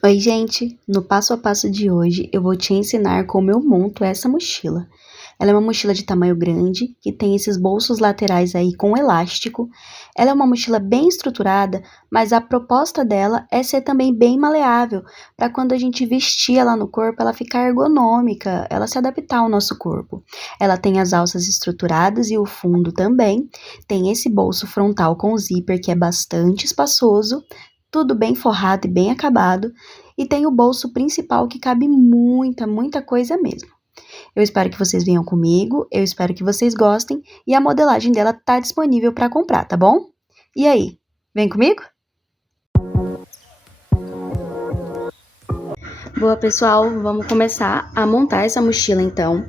Oi, gente! No passo a passo de hoje, eu vou te ensinar como eu monto essa mochila. Ela é uma mochila de tamanho grande, que tem esses bolsos laterais aí com elástico. Ela é uma mochila bem estruturada, mas a proposta dela é ser também bem maleável, para quando a gente vestir ela no corpo, ela ficar ergonômica, ela se adaptar ao nosso corpo. Ela tem as alças estruturadas e o fundo também. Tem esse bolso frontal com zíper que é bastante espaçoso, tudo bem forrado e bem acabado, e tem o bolso principal que cabe muita coisa mesmo. Eu espero que vocês venham comigo, eu espero que vocês gostem, e a modelagem dela tá disponível para comprar, tá bom? E aí, vem comigo? Boa, pessoal, vamos começar a montar essa mochila então.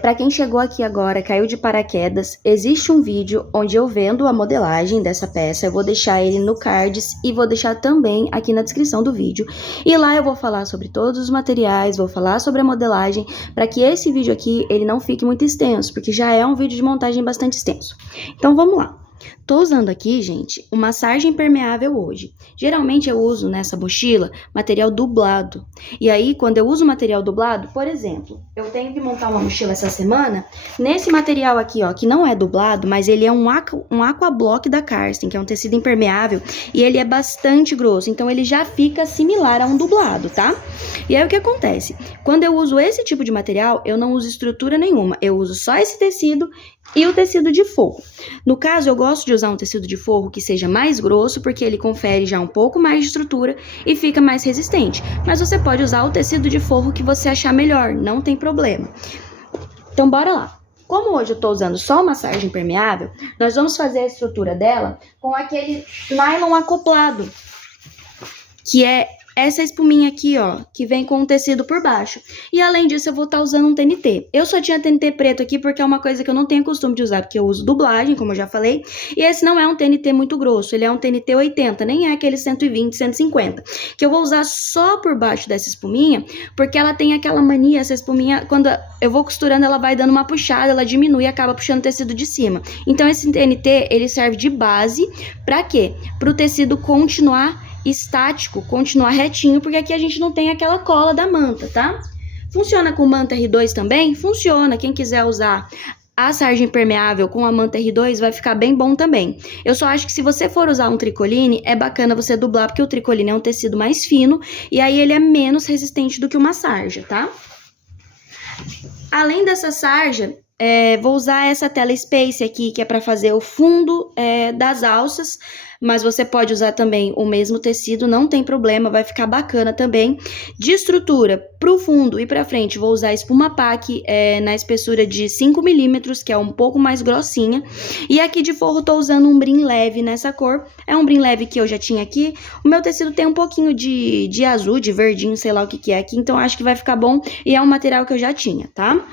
Para quem chegou aqui agora, caiu de paraquedas, existe um vídeo onde eu vendo a modelagem dessa peça, eu vou deixar ele no cards e vou deixar também aqui na descrição do vídeo. E lá eu vou falar sobre todos os materiais, vou falar sobre a modelagem, para que esse vídeo aqui ele não fique muito extenso, porque já é um vídeo de montagem bastante extenso. Então vamos lá. Tô usando aqui, gente, uma sarja impermeável hoje. Geralmente eu uso nessa mochila material dublado. E aí, quando eu uso material dublado, por exemplo, eu tenho que montar uma mochila essa semana, nesse material aqui, ó, que não é dublado, mas ele é um aquablock da Karsten, que é um tecido impermeável, e ele é bastante grosso, então ele já fica similar a um dublado, tá? E aí o que acontece? Quando eu uso esse tipo de material, eu não uso estrutura nenhuma, eu uso só esse tecido e o tecido de forro. No caso, eu gosto de usar um tecido de forro que seja mais grosso, porque ele confere já um pouco mais de estrutura e fica mais resistente. Mas você pode usar o tecido de forro que você achar melhor, não tem problema. Então, bora lá. Como hoje eu tô usando só uma sarja impermeável, nós vamos fazer a estrutura dela com aquele nylon acoplado, que é essa espuminha aqui, ó, que vem com um tecido por baixo. E além disso, eu vou estar usando um TNT. Eu só tinha TNT preto aqui porque é uma coisa que eu não tenho costume de usar, porque eu uso dublagem, como eu já falei. E esse não é um TNT muito grosso, ele é um TNT 80, nem é aquele 120, 150. Que eu vou usar só por baixo dessa espuminha, porque ela tem aquela mania, essa espuminha, quando eu vou costurando, ela vai dando uma puxada, ela diminui e acaba puxando o tecido de cima. Então esse TNT, ele serve de base pra quê? Pro tecido continuar estático, continuar retinho, porque aqui a gente não tem aquela cola da manta, tá? Funciona com manta R2 também? Funciona. Quem quiser usar a sarja impermeável com a manta R2 vai ficar bem bom também. Eu só acho que se você for usar um tricoline, é bacana você dublar, porque o tricoline é um tecido mais fino e aí ele é menos resistente do que uma sarja, tá? Além dessa sarja, vou usar essa tela Space aqui, que é para fazer o fundo das alças, mas você pode usar também o mesmo tecido, não tem problema, vai ficar bacana também. De estrutura, pro fundo e pra frente, vou usar espuma pack na espessura de 5 milímetros, que é um pouco mais grossinha. E aqui de forro tô usando um brim leve nessa cor, é um brim leve que eu já tinha aqui. O meu tecido tem um pouquinho de azul, de verdinho, sei lá o que é aqui, então acho que vai ficar bom e é um material que eu já tinha, tá?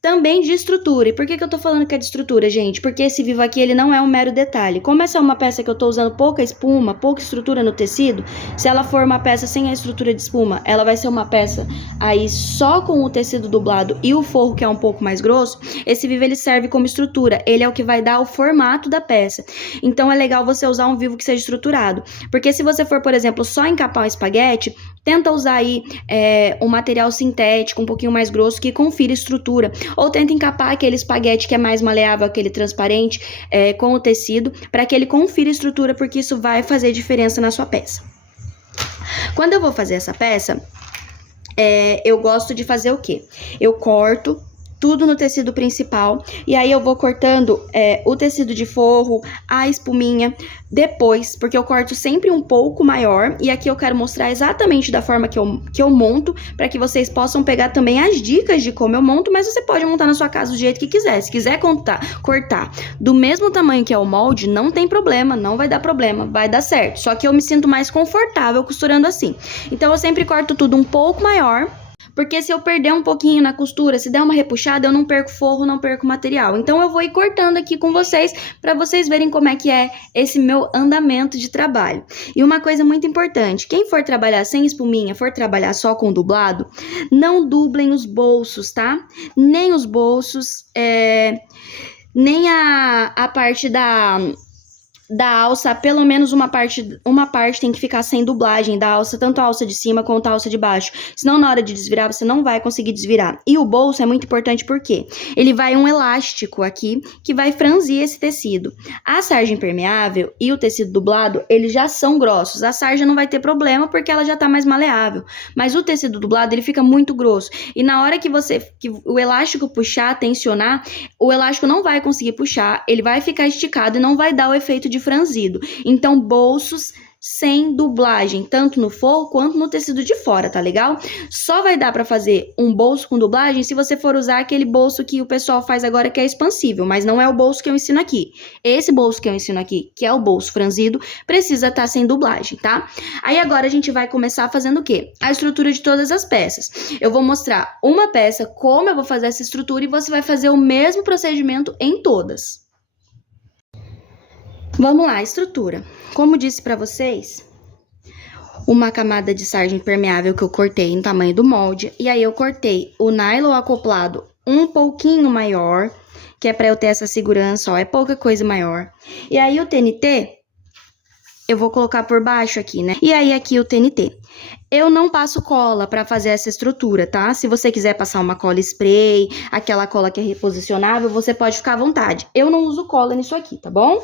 Também de estrutura. E por que eu tô falando que é de estrutura, gente? Porque esse vivo aqui, ele não é um mero detalhe. Como essa é uma peça que eu tô usando pouca espuma, pouca estrutura no tecido, se ela for uma peça sem a estrutura de espuma, ela vai ser uma peça aí só com o tecido dublado e o forro que é um pouco mais grosso. Esse vivo, ele serve como estrutura. Ele é o que vai dar o formato da peça. Então, é legal você usar um vivo que seja estruturado. Porque se você for, por exemplo, só encapar um espaguete, tenta usar aí um material sintético, um pouquinho mais grosso, que confira estrutura. Ou tenta encapar aquele espaguete que é mais maleável, aquele transparente, com o tecido, para que ele confira estrutura, porque isso vai fazer diferença na sua peça. Quando eu vou fazer essa peça, eu gosto de fazer o quê? Eu corto tudo no tecido principal, e aí eu vou cortando o tecido de forro, a espuminha, depois, porque eu corto sempre um pouco maior, e aqui eu quero mostrar exatamente da forma que eu monto, para que vocês possam pegar também as dicas de como eu monto, mas você pode montar na sua casa do jeito que quiser. Se quiser cortar do mesmo tamanho que é o molde, não tem problema, não vai dar problema, vai dar certo, só que eu me sinto mais confortável costurando assim. Então eu sempre corto tudo um pouco maior, porque se eu perder um pouquinho na costura, se der uma repuxada, eu não perco forro, não perco material. Então eu vou ir cortando aqui com vocês, para vocês verem como é que é esse meu andamento de trabalho. E uma coisa muito importante, quem for trabalhar sem espuminha, for trabalhar só com dublado, não dublem os bolsos, tá? Nem os bolsos, nem a parte da alça, pelo menos uma parte tem que ficar sem dublagem da alça, tanto a alça de cima quanto a alça de baixo. Senão, na hora de desvirar, você não vai conseguir desvirar. E o bolso é muito importante porque ele vai um elástico aqui que vai franzir esse tecido. A sarja impermeável e o tecido dublado, eles já são grossos. A sarja não vai ter problema porque ela já tá mais maleável. Mas o tecido dublado, ele fica muito grosso. E na hora que o elástico puxar, tensionar, o elástico não vai conseguir puxar, ele vai ficar esticado e não vai dar o efeito de franzido. Então, bolsos sem dublagem, tanto no forro quanto no tecido de fora, tá legal? Só vai dar pra fazer um bolso com dublagem se você for usar aquele bolso que o pessoal faz agora que é expansível, mas não é o bolso que eu ensino aqui. Esse bolso que eu ensino aqui, que é o bolso franzido, precisa estar sem dublagem, tá? Aí agora a gente vai começar fazendo o quê? A estrutura de todas as peças. Eu vou mostrar uma peça, como eu vou fazer essa estrutura, e você vai fazer o mesmo procedimento em todas. Vamos lá, estrutura. Como disse pra vocês, uma camada de sarja impermeável que eu cortei em tamanho do molde, e aí eu cortei o nylon acoplado um pouquinho maior, que é pra eu ter essa segurança, ó, é pouca coisa maior. E aí o TNT, eu vou colocar por baixo aqui, né? E aí aqui o TNT. Eu não passo cola pra fazer essa estrutura, tá? Se você quiser passar uma cola spray, aquela cola que é reposicionável, você pode ficar à vontade. Eu não uso cola nisso aqui, tá bom?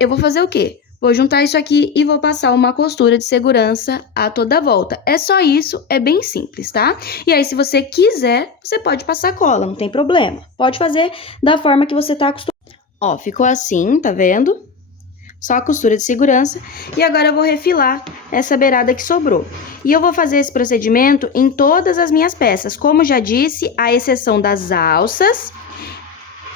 Eu vou fazer o quê? Vou juntar isso aqui e vou passar uma costura de segurança a toda volta. É só isso, é bem simples, tá? E aí, se você quiser, você pode passar cola, não tem problema. Pode fazer da forma que você tá acostumado. Ó, ficou assim, tá vendo? Só a costura de segurança. E agora eu vou refilar essa beirada que sobrou. E eu vou fazer esse procedimento em todas as minhas peças. Como já disse, à exceção das alças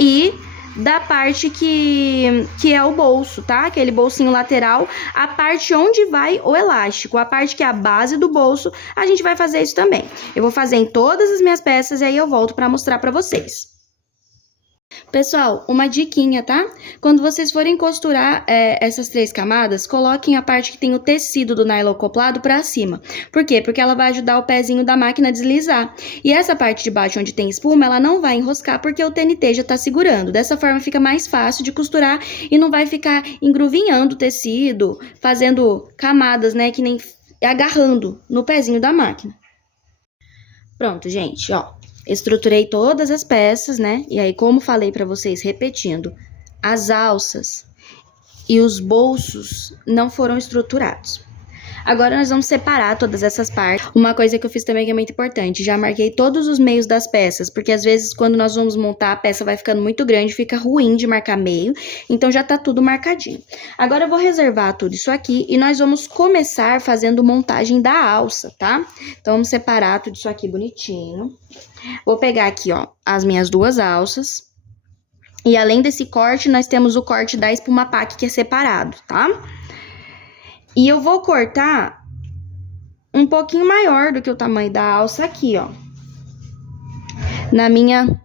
e da parte que é o bolso, tá? Aquele bolsinho lateral, a parte onde vai o elástico, a parte que é a base do bolso, a gente vai fazer isso também. Eu vou fazer em todas as minhas peças e aí eu volto pra mostrar pra vocês. Pessoal, uma diquinha, tá? Quando vocês forem costurar essas 3 camadas, coloquem a parte que tem o tecido do nylon acoplado pra cima. Por quê? Porque ela vai ajudar o pezinho da máquina a deslizar. E essa parte de baixo onde tem espuma, ela não vai enroscar porque o TNT já tá segurando. Dessa forma fica mais fácil de costurar e não vai ficar engruvinhando o tecido, fazendo camadas, né, que nem agarrando no pezinho da máquina. Pronto, gente, ó. Estruturei todas as peças, né? E aí, como falei pra vocês, repetindo, as alças e os bolsos não foram estruturados. Agora, nós vamos separar todas essas partes. Uma coisa que eu fiz também que é muito importante, já marquei todos os meios das peças, porque às vezes, quando nós vamos montar, a peça vai ficando muito grande, fica ruim de marcar meio, então já tá tudo marcadinho. Agora, eu vou reservar tudo isso aqui e nós vamos começar fazendo montagem da alça, tá? Então, vamos separar tudo isso aqui bonitinho. Vou pegar aqui, ó, as minhas 2 alças. E além desse corte, nós temos o corte da espuma pack, que é separado, tá? E eu vou cortar um pouquinho maior do que o tamanho da alça aqui, ó. Na minha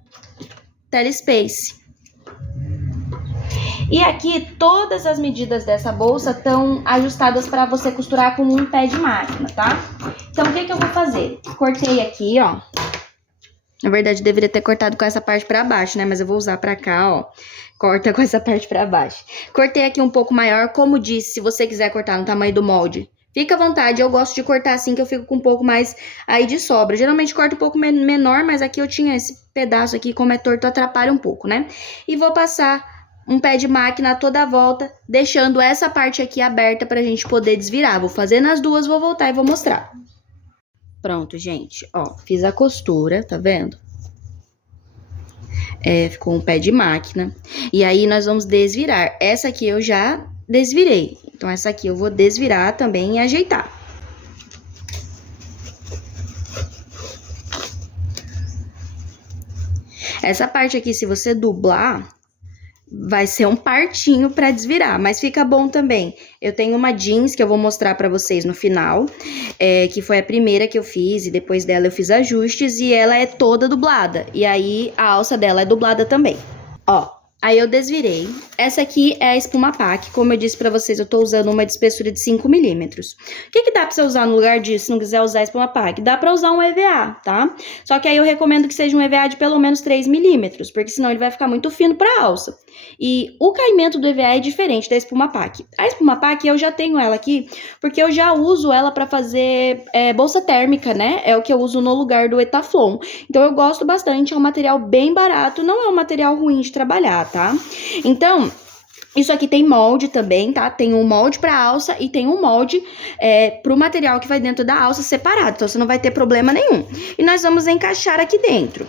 telespace. E aqui, todas as medidas dessa bolsa estão ajustadas para você costurar com um pé de máquina, tá? Então, o que eu vou fazer? Cortei aqui, ó. Na verdade, deveria ter cortado com essa parte pra baixo, né? Mas eu vou usar pra cá, ó. Corta com essa parte pra baixo. Cortei aqui um pouco maior. Como disse, se você quiser cortar no tamanho do molde, fica à vontade. Eu gosto de cortar assim, que eu fico com um pouco mais aí de sobra. Geralmente corto um pouco menor, mas aqui eu tinha esse pedaço aqui, como é torto, atrapalha um pouco, né? E vou passar um pé de máquina a toda a volta, deixando essa parte aqui aberta pra gente poder desvirar. Vou fazer nas duas, vou voltar e vou mostrar. Pronto, gente, ó, fiz a costura, tá vendo? Ficou um pé de máquina. E aí, nós vamos desvirar. Essa aqui eu já desvirei. Então, essa aqui eu vou desvirar também e ajeitar. Essa parte aqui, se você dublar, vai ser um partinho pra desvirar, mas fica bom também. Eu tenho uma jeans que eu vou mostrar pra vocês no final, que foi a primeira que eu fiz, e depois dela eu fiz ajustes, e ela é toda dublada. E aí, a alça dela é dublada também. Ó, aí eu desvirei. essa aqui é a espuma PAC. Como eu disse pra vocês, eu tô usando uma de espessura de 5 milímetros. O que dá pra você usar no lugar disso, se não quiser usar a espuma PAC? Dá pra usar um EVA, tá? Só que aí eu recomendo que seja um EVA de pelo menos 3 milímetros, porque senão ele vai ficar muito fino pra alça. E o caimento do EVA é diferente da espuma PAC. A espuma PAC eu já tenho ela aqui, porque eu já uso ela pra fazer bolsa térmica, né? É o que eu uso no lugar do Etaflon. Então eu gosto bastante, é um material bem barato, não é um material ruim de trabalhar, tá? Então, isso aqui tem molde também, tá? Tem um molde pra alça e tem um molde pro material que vai dentro da alça separado, então você não vai ter problema nenhum. E nós vamos encaixar aqui dentro.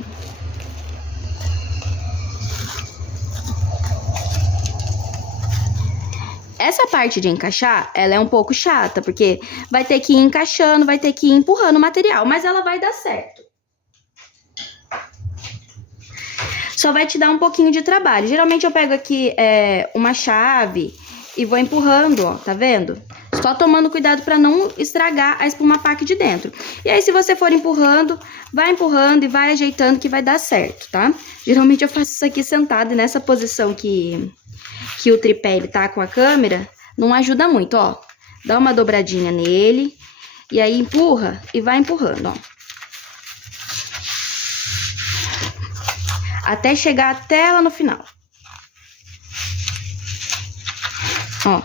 Essa parte de encaixar, ela é um pouco chata, porque vai ter que ir encaixando, vai ter que ir empurrando o material, mas ela vai dar certo. Só vai te dar um pouquinho de trabalho. Geralmente eu pego aqui uma chave e vou empurrando, ó, tá vendo? Só tomando cuidado pra não estragar a espuma PAC de dentro. E aí, se você for empurrando, vai empurrando e vai ajeitando que vai dar certo, tá? Geralmente eu faço isso aqui sentado e nessa posição que o tripé ele tá com a câmera, não ajuda muito, ó. Dá uma dobradinha nele e aí empurra e vai empurrando, ó. Até chegar até lá no final. Ó,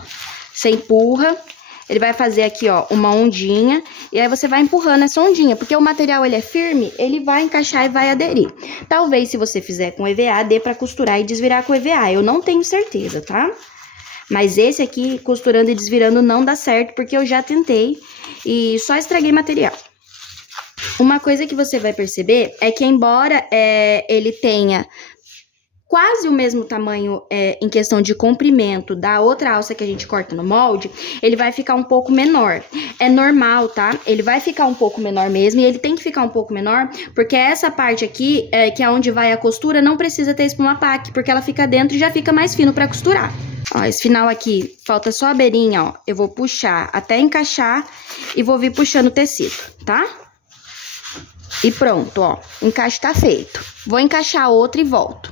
você empurra, ele vai fazer aqui, ó, uma ondinha, e aí você vai empurrando essa ondinha, porque o material, ele é firme, ele vai encaixar e vai aderir. Talvez, se você fizer com EVA, dê pra costurar e desvirar com EVA, eu não tenho certeza, tá? Mas esse aqui, costurando e desvirando, não dá certo, porque eu já tentei e só estraguei material. Uma coisa que você vai perceber é que, embora ele tenha quase o mesmo tamanho em questão de comprimento da outra alça que a gente corta no molde, ele vai ficar um pouco menor. É normal, tá? Ele vai ficar um pouco menor mesmo, e ele tem que ficar um pouco menor, porque essa parte aqui, que é onde vai a costura, não precisa ter espuma PAC, porque ela fica dentro e já fica mais fino pra costurar. Ó, esse final aqui, falta só a beirinha, ó, eu vou puxar até encaixar e vou vir puxando o tecido, tá? E pronto, ó, o encaixe tá feito. Vou encaixar outra e volto.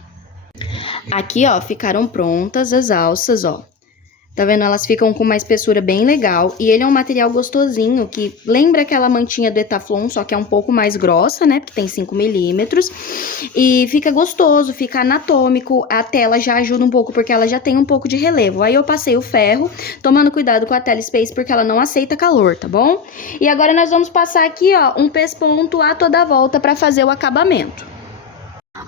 Aqui, ó, ficaram prontas as alças, ó. Tá vendo? Elas ficam com uma espessura bem legal. E ele é um material gostosinho, que lembra aquela mantinha do Etaflon, só que é um pouco mais grossa, né? Porque tem 5 milímetros. E fica gostoso, fica anatômico. A tela já ajuda um pouco, porque ela já tem um pouco de relevo. Aí eu passei o ferro, tomando cuidado com a tela Space, porque ela não aceita calor, tá bom? E agora nós vamos passar aqui, ó, um pesponto a toda volta pra fazer o acabamento.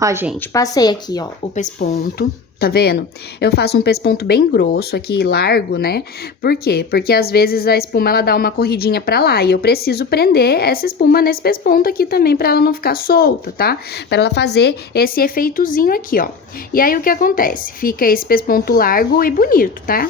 Ó, gente, passei aqui, ó, o pesponto, tá vendo? Eu faço um pesponto bem grosso aqui, largo, né? Por quê? Porque às vezes a espuma, ela dá uma corridinha pra lá e eu preciso prender essa espuma nesse pesponto aqui também pra ela não ficar solta, tá? Pra ela fazer esse efeitozinho aqui, ó. E aí, o que acontece? Fica esse pesponto largo e bonito, tá?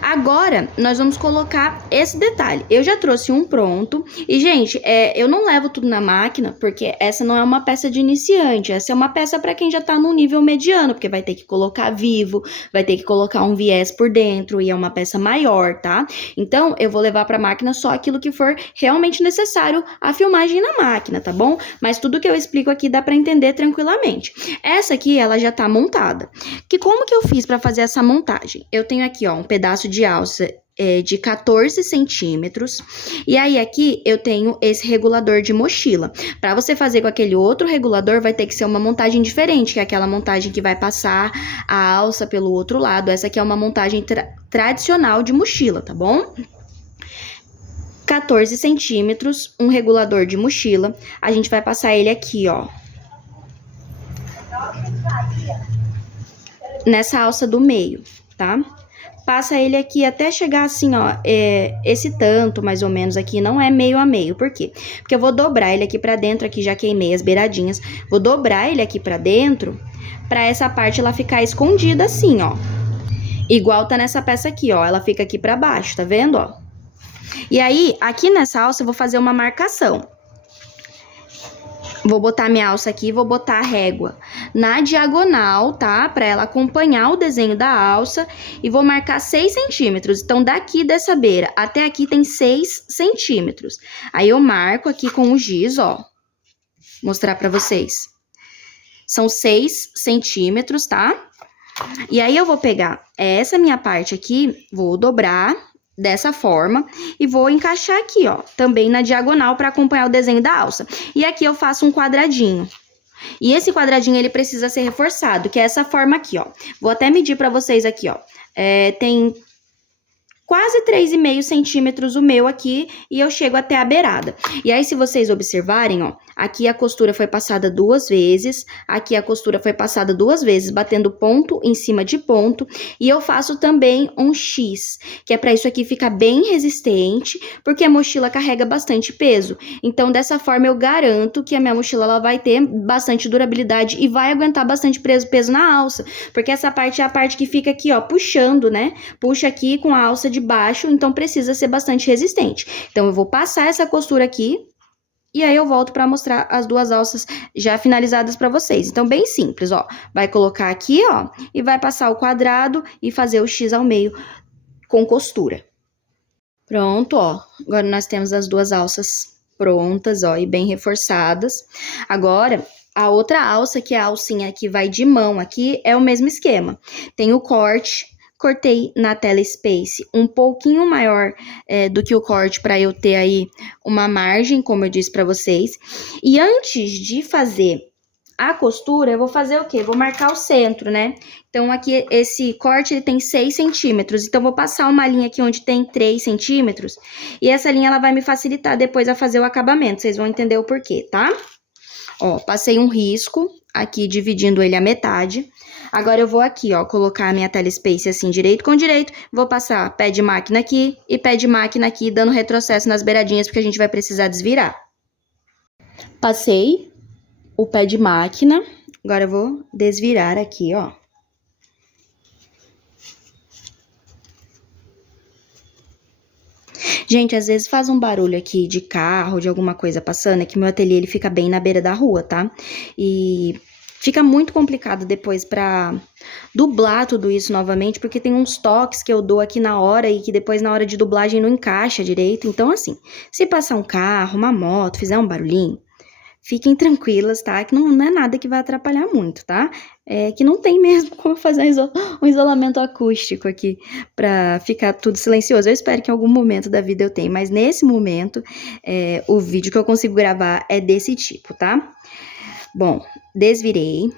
Agora, nós vamos colocar esse detalhe. Eu já trouxe um pronto. E, gente, eu não levo tudo na máquina, porque essa não é uma peça de iniciante. Essa é uma peça para quem já tá no nível mediano, porque vai ter que colocar vivo, vai ter que colocar um viés por dentro, e é uma peça maior, tá? Então, eu vou levar pra máquina só aquilo que for realmente necessário a filmagem na máquina, tá bom? Mas tudo que eu explico aqui dá pra entender tranquilamente. Essa aqui, ela já tá montada. Como que eu fiz pra fazer essa montagem? Eu tenho aqui, ó, um pedaço de alça de 14 centímetros. E aí, aqui, eu tenho esse regulador de mochila. Para você fazer com aquele outro regulador, vai ter que ser uma montagem diferente, que é aquela montagem que vai passar a alça pelo outro lado. Essa aqui é uma montagem tradicional de mochila, tá bom? 14 centímetros, um regulador de mochila. A gente vai passar ele aqui, ó, nessa alça do meio, tá? Passa ele aqui até chegar assim, ó, esse tanto, mais ou menos, aqui, não é meio a meio. Por quê? Porque eu vou dobrar ele aqui pra dentro, aqui já queimei as beiradinhas. Vou dobrar ele aqui pra dentro, pra essa parte ela ficar escondida assim, ó. Igual tá nessa peça aqui, ó, ela fica aqui pra baixo, tá vendo, ó? E aí, aqui nessa alça, eu vou fazer uma marcação. Vou botar minha alça aqui, vou botar a régua na diagonal, tá? Pra ela acompanhar o desenho da alça. E vou marcar 6 centímetros. Então, daqui dessa beira até aqui tem 6 centímetros. Aí, eu marco aqui com o giz, ó. Mostrar pra vocês. São 6 centímetros, tá? E aí, eu vou pegar essa minha parte aqui, vou dobrar dessa forma e vou encaixar aqui, ó, também na diagonal para acompanhar o desenho da alça. E aqui eu faço um quadradinho. E esse quadradinho, ele precisa ser reforçado, que é essa forma aqui, ó. Vou até medir pra vocês aqui, ó. Tem quase 3,5 centímetros o meu aqui, e eu chego até a beirada. E aí, se vocês observarem, ó, aqui a costura foi passada 2 vezes, aqui a costura foi passada 2 vezes, batendo ponto em cima de ponto, e eu faço também um X, que é para isso aqui ficar bem resistente, porque a mochila carrega bastante peso. Então, dessa forma, eu garanto que a minha mochila ela vai ter bastante durabilidade e vai aguentar bastante peso na alça, porque essa parte é a parte que fica aqui, ó, puxando, né? Puxa aqui com a alça de baixo, então precisa ser bastante resistente. Então, eu vou passar essa costura aqui, e aí eu volto para mostrar as 2 alças já finalizadas para vocês. Então, bem simples, ó. Vai colocar aqui, ó, e vai passar o quadrado e fazer o X ao meio com costura. Pronto, ó. Agora, nós temos as 2 alças prontas, ó, e bem reforçadas. Agora, a outra alça, que é a alcinha que vai de mão aqui, é o mesmo esquema. Tem o corte. Cortei na tela Space um pouquinho maior do que o corte para eu ter aí uma margem, como eu disse para vocês. E antes de fazer a costura, eu vou fazer o quê? Vou marcar o centro, né? Então, aqui, esse corte, ele tem 6 centímetros. Então, vou passar uma linha aqui onde tem 3 centímetros. E essa linha, ela vai me facilitar depois a fazer o acabamento. Vocês vão entender o porquê, tá? Ó, passei um risco aqui, dividindo ele à metade. Agora, eu vou aqui, ó, colocar a minha telespace assim, direito com direito. Vou passar pé de máquina aqui e pé de máquina aqui, dando retrocesso nas beiradinhas, porque a gente vai precisar desvirar. Passei o pé de máquina. Agora, eu vou desvirar aqui, ó. Gente, às vezes faz um barulho aqui de carro, de alguma coisa passando, é que meu ateliê, ele fica bem na beira da rua, tá? E fica muito complicado depois pra dublar tudo isso novamente, porque tem uns toques que eu dou aqui na hora e que depois na hora de dublagem não encaixa direito. Então, assim, se passar um carro, uma moto, fizer um barulhinho, fiquem tranquilas, tá? Que não é nada que vai atrapalhar muito, tá? É que não tem mesmo como fazer um isolamento acústico aqui pra ficar tudo silencioso. Eu espero que em algum momento da vida eu tenha, mas nesse momento, o vídeo que eu consigo gravar é desse tipo, tá? Bom, desvirei.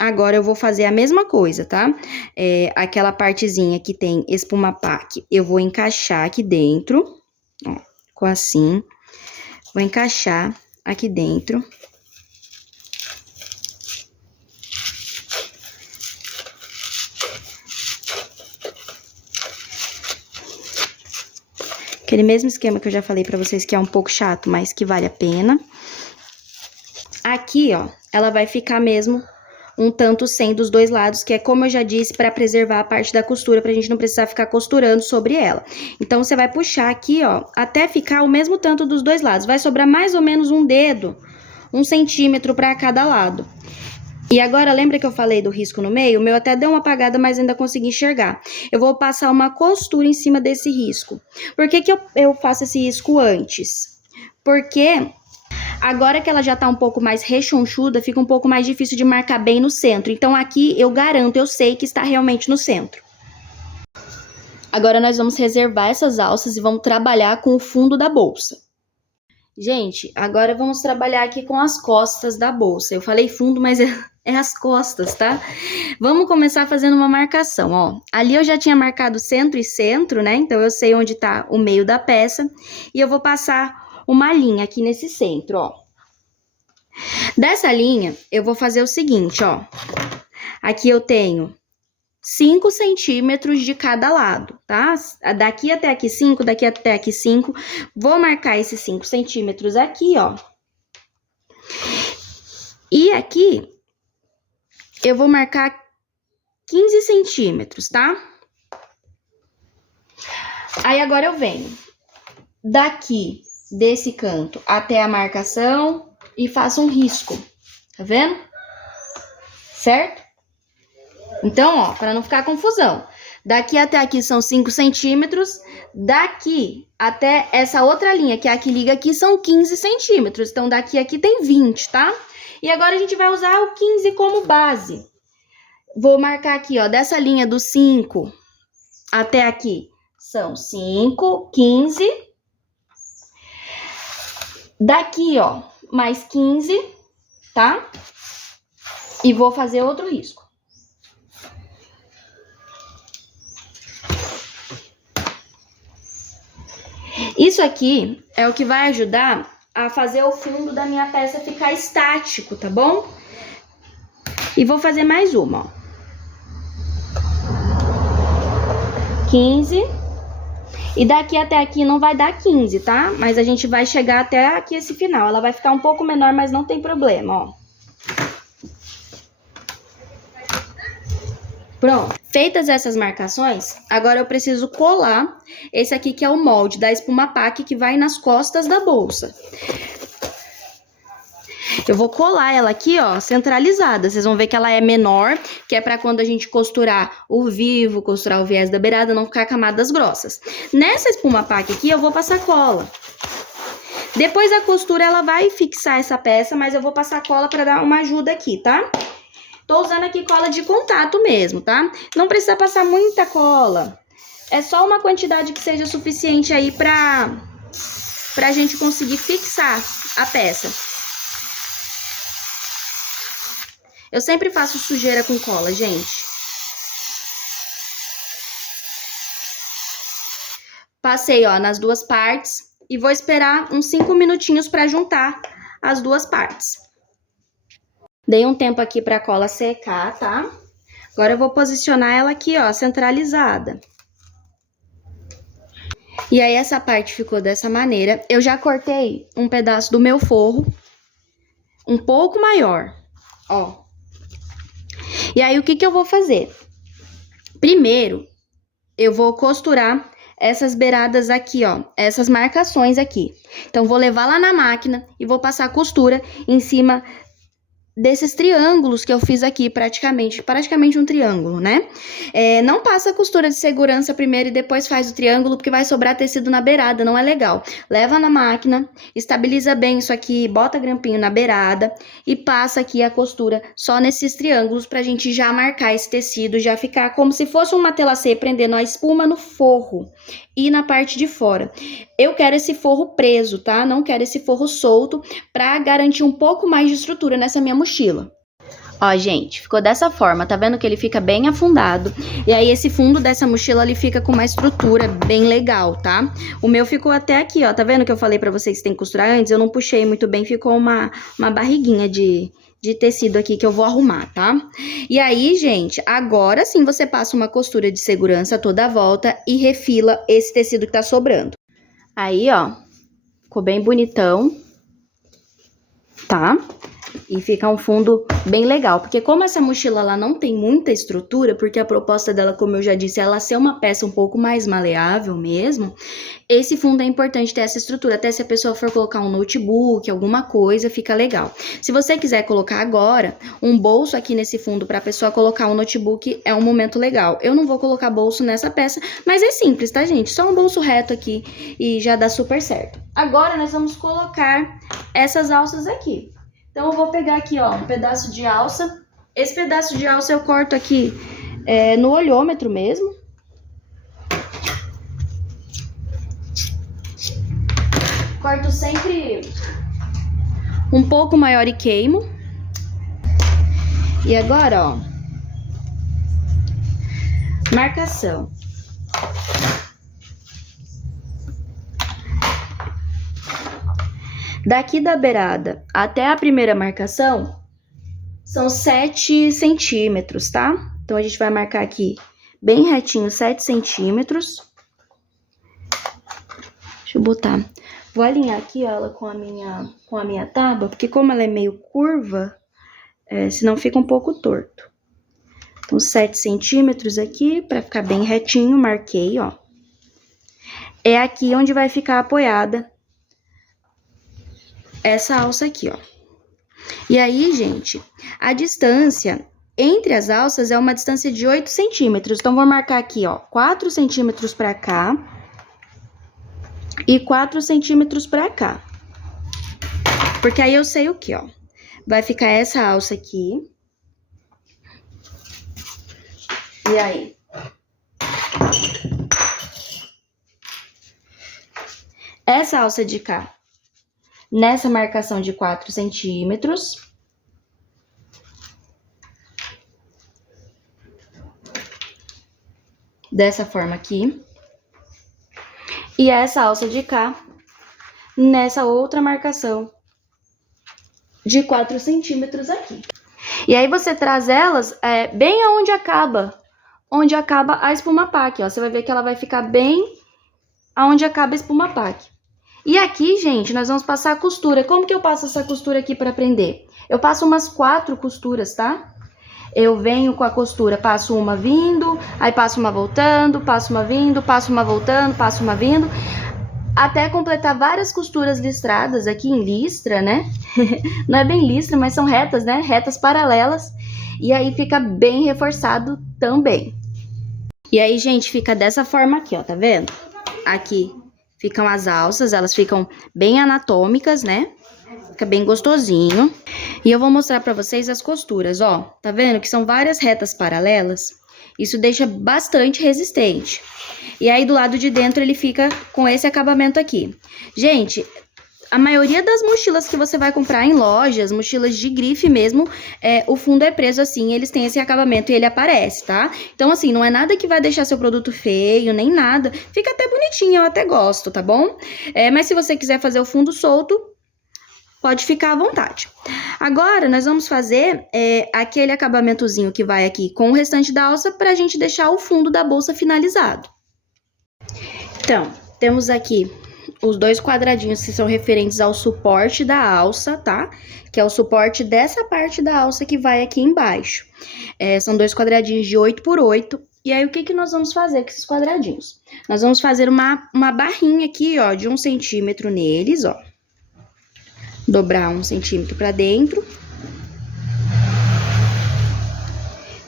Agora eu vou fazer a mesma coisa, tá? Aquela partezinha que tem espuma pack, eu vou encaixar aqui dentro, ó, ficou assim. Vou encaixar aqui dentro. Aquele mesmo esquema que eu já falei pra vocês que é um pouco chato, mas que vale a pena. Aqui, ó, ela vai ficar mesmo um tanto sem dos 2 lados, que é como eu já disse, para preservar a parte da costura, pra gente não precisar ficar costurando sobre ela. Então, você vai puxar aqui, ó, até ficar o mesmo tanto dos 2 lados. Vai sobrar mais ou menos um dedo, 1 centímetro para cada lado. E agora, lembra que eu falei do risco no meio? O meu até deu uma apagada, mas ainda consegui enxergar. Eu vou passar uma costura em cima desse risco. Por que eu faço esse risco antes? Porque agora que ela já tá um pouco mais rechonchuda, fica um pouco mais difícil de marcar bem no centro. Então, aqui eu garanto, eu sei que está realmente no centro. Agora, nós vamos reservar essas alças e vamos trabalhar com o fundo da bolsa. Gente, agora vamos trabalhar aqui com as costas da bolsa. Eu falei fundo, mas é as costas, tá? Vamos começar fazendo uma marcação, ó. Ali eu já tinha marcado centro e centro, né? Então, eu sei onde tá o meio da peça. E eu vou passar uma linha aqui nesse centro, ó. Dessa linha, eu vou fazer o seguinte, ó. Aqui eu tenho 5 centímetros de cada lado, tá? Daqui até aqui 5, daqui até aqui 5. Vou marcar esses 5 centímetros aqui, ó. E aqui, eu vou marcar 15 centímetros, tá? Aí, agora eu venho daqui, desse canto, até a marcação e faço um risco, tá vendo? Certo? Então, ó, para não ficar confusão, daqui até aqui são 5 centímetros, daqui até essa outra linha, que é a que liga aqui, são 15 centímetros. Então, daqui a aqui tem 20, tá? E agora a gente vai usar o 15 como base. Vou marcar aqui, ó, dessa linha do 5 até aqui. São 5, 15. Daqui, ó, mais 15, tá? E vou fazer outro risco. Isso aqui é o que vai ajudar a fazer o fundo da minha peça ficar estático, tá bom? E vou fazer mais uma, ó. 15. E daqui até aqui não vai dar 15, tá? Mas a gente vai chegar até aqui esse final. Ela vai ficar um pouco menor, mas não tem problema, ó. Pronto. Feitas essas marcações, agora eu preciso colar esse aqui que é o molde da espuma pack que vai nas costas da bolsa. Eu vou colar ela aqui, ó, centralizada. Vocês vão ver que ela é menor, que é pra quando a gente costurar o vivo, costurar o viés da beirada, não ficar camadas grossas. Nessa espuma pack aqui, eu vou passar cola. Depois da costura, ela vai fixar essa peça, mas eu vou passar cola pra dar uma ajuda aqui, tá? Tô usando aqui cola de contato mesmo, tá? Não precisa passar muita cola. É só uma quantidade que seja suficiente aí pra gente conseguir fixar a peça. Eu sempre faço sujeira com cola, gente. Passei, ó, nas duas partes e vou esperar uns 5 minutinhos pra juntar as duas partes. Dei um tempo aqui pra cola secar, tá? Agora eu vou posicionar ela aqui, ó, centralizada. E aí essa parte ficou dessa maneira. Eu já cortei um pedaço do meu forro, um pouco maior, ó. E aí, o que que eu vou fazer? Primeiro, eu vou costurar essas beiradas aqui, ó, essas marcações aqui. Então, vou levar lá na máquina e vou passar a costura em cima desses triângulos que eu fiz aqui, praticamente um triângulo, né? Não passa a costura de segurança primeiro e depois faz o triângulo, porque vai sobrar tecido na beirada, não é legal. Leva na máquina, estabiliza bem isso aqui, bota grampinho na beirada e passa aqui a costura só nesses triângulos pra gente já marcar esse tecido, já ficar como se fosse um matelacê prendendo a espuma no forro e na parte de fora. Eu quero esse forro preso, tá? Não quero esse forro solto pra garantir um pouco mais de estrutura nessa minha mochila. Ó, gente, ficou dessa forma, tá vendo que ele fica bem afundado? E aí esse fundo dessa mochila, ele fica com uma estrutura bem legal, tá? O meu ficou até aqui, ó, tá vendo que eu falei pra vocês que tem que costurar antes? Eu não puxei muito bem, ficou uma barriguinha de tecido aqui que eu vou arrumar, tá? E aí, gente, agora sim você passa uma costura de segurança toda a volta e refila esse tecido que tá sobrando. Aí, ó, ficou bem bonitão, tá? E fica um fundo bem legal, porque como essa mochila ela não tem muita estrutura, porque a proposta dela, como eu já disse, ela ser uma peça um pouco mais maleável mesmo, esse fundo é importante ter essa estrutura, até se a pessoa for colocar um notebook, alguma coisa, fica legal. Se você quiser colocar agora um bolso aqui nesse fundo para a pessoa colocar um notebook, é um momento legal. Eu não vou colocar bolso nessa peça, mas é simples, tá, gente? Só um bolso reto aqui e já dá super certo. Agora nós vamos colocar essas alças aqui. Então, eu vou pegar aqui, ó, um pedaço de alça. Esse pedaço de alça eu corto aqui no olhômetro mesmo. Corto sempre um pouco maior e queimo. E agora, ó, marcação. Daqui da beirada até a primeira marcação, são 7 centímetros, tá? Então, a gente vai marcar aqui bem retinho, 7 centímetros. Deixa eu botar. Vou alinhar aqui ela com a minha tábua, porque como ela é meio curva, senão fica um pouco torto. Então, 7 centímetros aqui, pra ficar bem retinho, marquei, ó. É aqui onde vai ficar apoiada essa alça aqui, ó. E aí, gente, a distância entre as alças é uma distância de 8 centímetros. Então, vou marcar aqui, ó, 4 centímetros pra cá e 4 centímetros pra cá. Porque aí eu sei o que, ó. Vai ficar essa alça aqui. fazer aí. Essa alça de cá, nessa marcação de 4 centímetros. Dessa forma aqui. E essa alça de cá, nessa outra marcação de 4 centímetros aqui. E aí você traz elas bem aonde acaba a espuma pack, ó. Você vai ver que ela vai ficar bem aonde acaba a espuma pack. E aqui, gente, nós vamos passar a costura. Como que eu passo essa costura aqui para prender? Eu passo umas 4 costuras, tá? Eu venho com a costura, passo uma vindo, aí passo uma voltando, passo uma vindo, passo uma voltando, passo uma vindo, até completar várias costuras listradas aqui em listra, né? Não é bem listra, mas são retas, né? Retas paralelas. E aí fica bem reforçado também. E aí, gente, fica dessa forma aqui, ó, tá vendo? Aqui ficam as alças, elas ficam bem anatômicas, né? Fica bem gostosinho. E eu vou mostrar pra vocês as costuras, ó. Tá vendo que são várias retas paralelas? Isso deixa bastante resistente. E aí, do lado de dentro, ele fica com esse acabamento aqui. Gente, a maioria das mochilas que você vai comprar em lojas, mochilas de grife mesmo, o fundo é preso assim, eles têm esse acabamento e ele aparece, tá? Então, assim, não é nada que vai deixar seu produto feio, nem nada. Fica até bonitinho, eu até gosto, tá bom? Mas se você quiser fazer o fundo solto, pode ficar à vontade. Agora, nós vamos fazer aquele acabamentozinho que vai aqui com o restante da alça pra gente deixar o fundo da bolsa finalizado. Então, temos aqui os 2 quadradinhos que são referentes ao suporte da alça, tá? Que é o suporte dessa parte da alça que vai aqui embaixo. São 2 quadradinhos de 8 por 8. E aí, o que que nós vamos fazer com esses quadradinhos? Nós vamos fazer uma barrinha aqui, ó, de 1 centímetro neles, ó. Dobrar 1 centímetro pra dentro.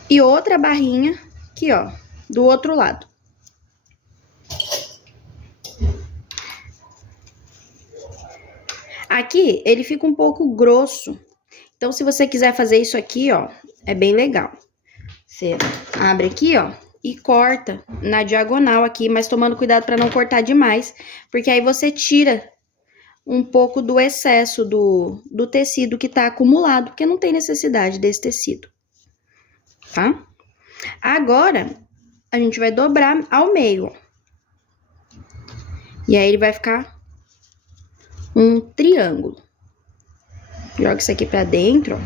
E outra barrinha aqui, ó, do outro lado. Aqui, ele fica um pouco grosso. Então, se você quiser fazer isso aqui, ó, é bem legal. Você abre aqui, ó, e corta na diagonal aqui, mas tomando cuidado para não cortar demais, porque aí você tira um pouco do excesso do tecido que tá acumulado, porque não tem necessidade desse tecido, tá? Agora, a gente vai dobrar ao meio, ó. E aí, ele vai ficar um triângulo. Joga isso aqui pra dentro, ó.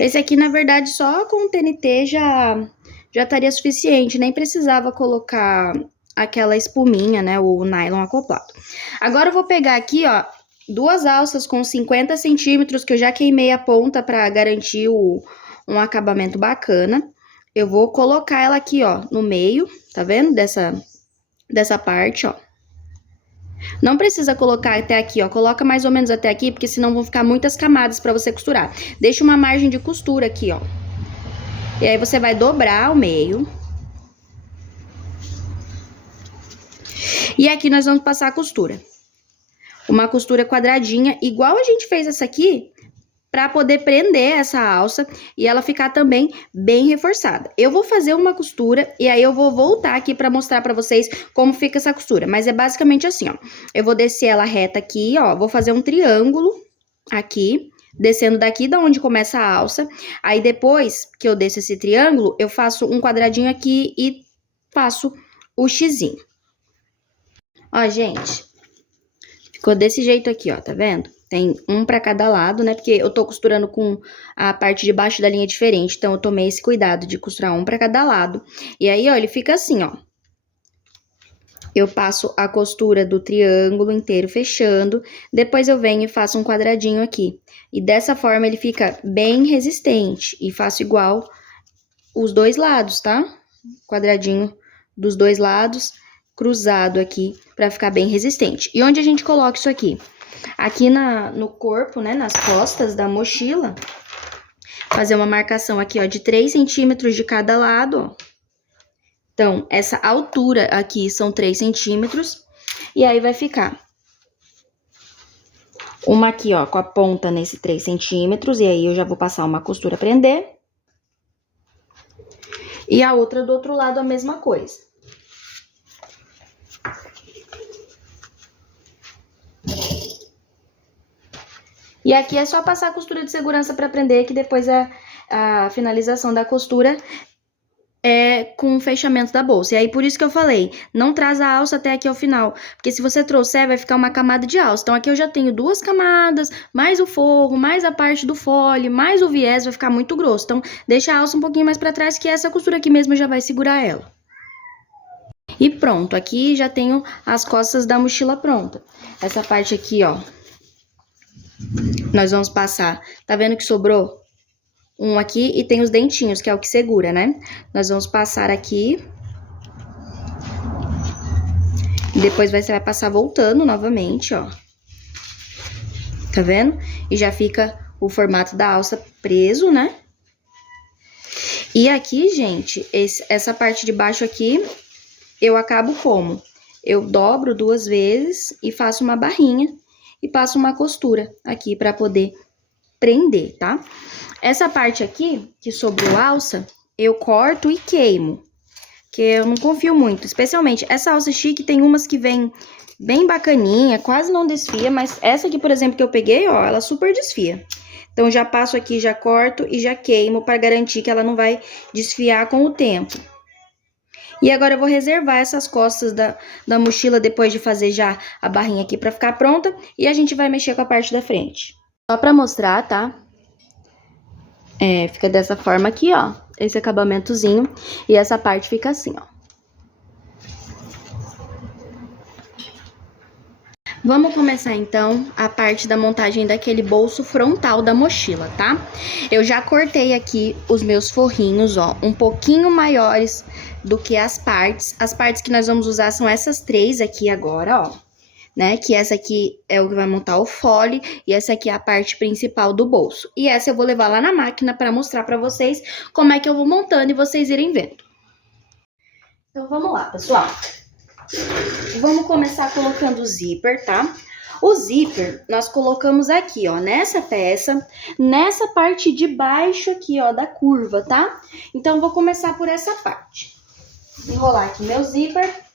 Esse aqui, na verdade, só com o TNT já estaria suficiente, nem precisava colocar aquela espuminha, né, o nylon acoplado. Agora eu vou pegar aqui, ó, 2 alças com 50 centímetros, que eu já queimei a ponta pra garantir um acabamento bacana. Eu vou colocar ela aqui, ó, no meio, tá vendo? Dessa parte, ó. Não precisa colocar até aqui, ó. Coloca mais ou menos até aqui, porque senão vão ficar muitas camadas pra você costurar. Deixa uma margem de costura aqui, ó. E aí, você vai dobrar ao meio. E aqui nós vamos passar a costura. Uma costura quadradinha, igual a gente fez essa aqui, pra poder prender essa alça e ela ficar também bem reforçada. Eu vou fazer uma costura e aí eu vou voltar aqui pra mostrar pra vocês como fica essa costura. Mas é basicamente assim, ó. Eu vou descer ela reta aqui, ó. Vou fazer um triângulo aqui, descendo daqui da onde começa a alça. Aí depois que eu desço esse triângulo, eu faço um quadradinho aqui e faço o xizinho. Ó, gente, ficou desse jeito aqui, ó, tá vendo? Tem um pra cada lado, né? Porque eu tô costurando com a parte de baixo da linha diferente, então eu tomei esse cuidado de costurar um pra cada lado. E aí, ó, ele fica assim, ó. Eu passo a costura do triângulo inteiro fechando, depois eu venho e faço um quadradinho aqui. E dessa forma ele fica bem resistente e faço igual os 2 lados, tá? Quadradinho dos 2 lados, cruzado aqui, pra ficar bem resistente. E onde a gente coloca isso aqui? Aqui no corpo, né, nas costas da mochila, fazer uma marcação aqui, ó, de 3 centímetros de cada lado, ó. Então, essa altura aqui são 3 centímetros, e aí vai ficar Uma aqui, ó, com a ponta nesse 3 centímetros, e aí eu já vou passar uma costura prender. E a outra do outro lado a mesma coisa. E aqui é só passar a costura de segurança para prender, que depois a finalização da costura é com o fechamento da bolsa. E aí, por isso que eu falei, não traz a alça até aqui ao final, porque se você trouxer, vai ficar uma camada de alça. Então, aqui eu já tenho 2 camadas, mais o forro, mais a parte do fole, mais o viés, vai ficar muito grosso. Então, deixa a alça um pouquinho mais pra trás, que essa costura aqui mesmo já vai segurar ela. E pronto, aqui já tenho as costas da mochila pronta. Essa parte aqui, ó, nós vamos passar, tá vendo que sobrou um aqui e tem os dentinhos, que é o que segura, né? Nós vamos passar aqui. Depois você vai passar voltando novamente, ó. Tá vendo? E já fica o formato da alça preso, né? E aqui, gente, essa parte de baixo aqui, eu acabo como? Eu dobro 2 vezes e faço uma barrinha e passo uma costura aqui pra poder prender, tá? Essa parte aqui, que sobrou alça, eu corto e queimo, que eu não confio muito. Especialmente, essa alça chique tem umas que vem bem bacaninha, quase não desfia, mas essa aqui, por exemplo, que eu peguei, ó, ela super desfia. Então, eu já passo aqui, já corto e já queimo para garantir que ela não vai desfiar com o tempo. E agora eu vou reservar essas costas da mochila depois de fazer já a barrinha aqui para ficar pronta. E a gente vai mexer com a parte da frente. Só para mostrar, tá? Fica dessa forma aqui, ó, esse acabamentozinho, e essa parte fica assim, ó. Vamos começar, então, a parte da montagem daquele bolso frontal da mochila, tá? Eu já cortei aqui os meus forrinhos, ó, um pouquinho maiores do que as partes. As partes que nós vamos usar são essas 3 aqui agora, ó. Né, que essa aqui é o que vai montar o fole e essa aqui é a parte principal do bolso. E essa eu vou levar lá na máquina para mostrar para vocês como é que eu vou montando e vocês irem vendo. Então, vamos lá, pessoal. Vamos começar colocando o zíper, tá? O zíper nós colocamos aqui, ó, nessa peça, nessa parte de baixo aqui, ó, da curva, tá? Então, eu vou começar por essa parte. Enrolar aqui meu zíper.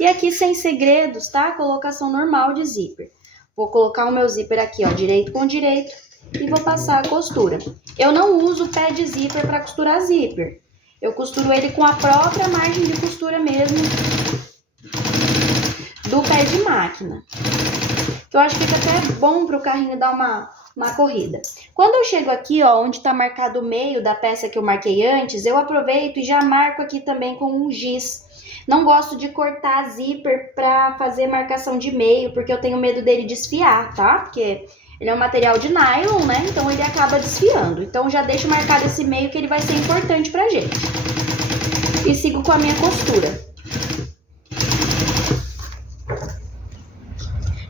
E aqui, sem segredos, tá? Colocação normal de zíper. Vou colocar o meu zíper aqui, ó, direito com direito, e vou passar a costura. Eu não uso o pé de zíper para costurar zíper. Eu costuro ele com a própria margem de costura mesmo do pé de máquina. Eu acho que fica até bom para o carrinho dar uma corrida. Quando eu chego aqui, ó, onde tá marcado o meio da peça que eu marquei antes, eu aproveito e já marco aqui também com um giz. Não gosto de cortar zíper pra fazer marcação de meio, porque eu tenho medo dele desfiar, tá? Porque ele é um material de nylon, né? Então ele acaba desfiando. Então já deixo marcado esse meio que ele vai ser importante pra gente. E sigo com a minha costura.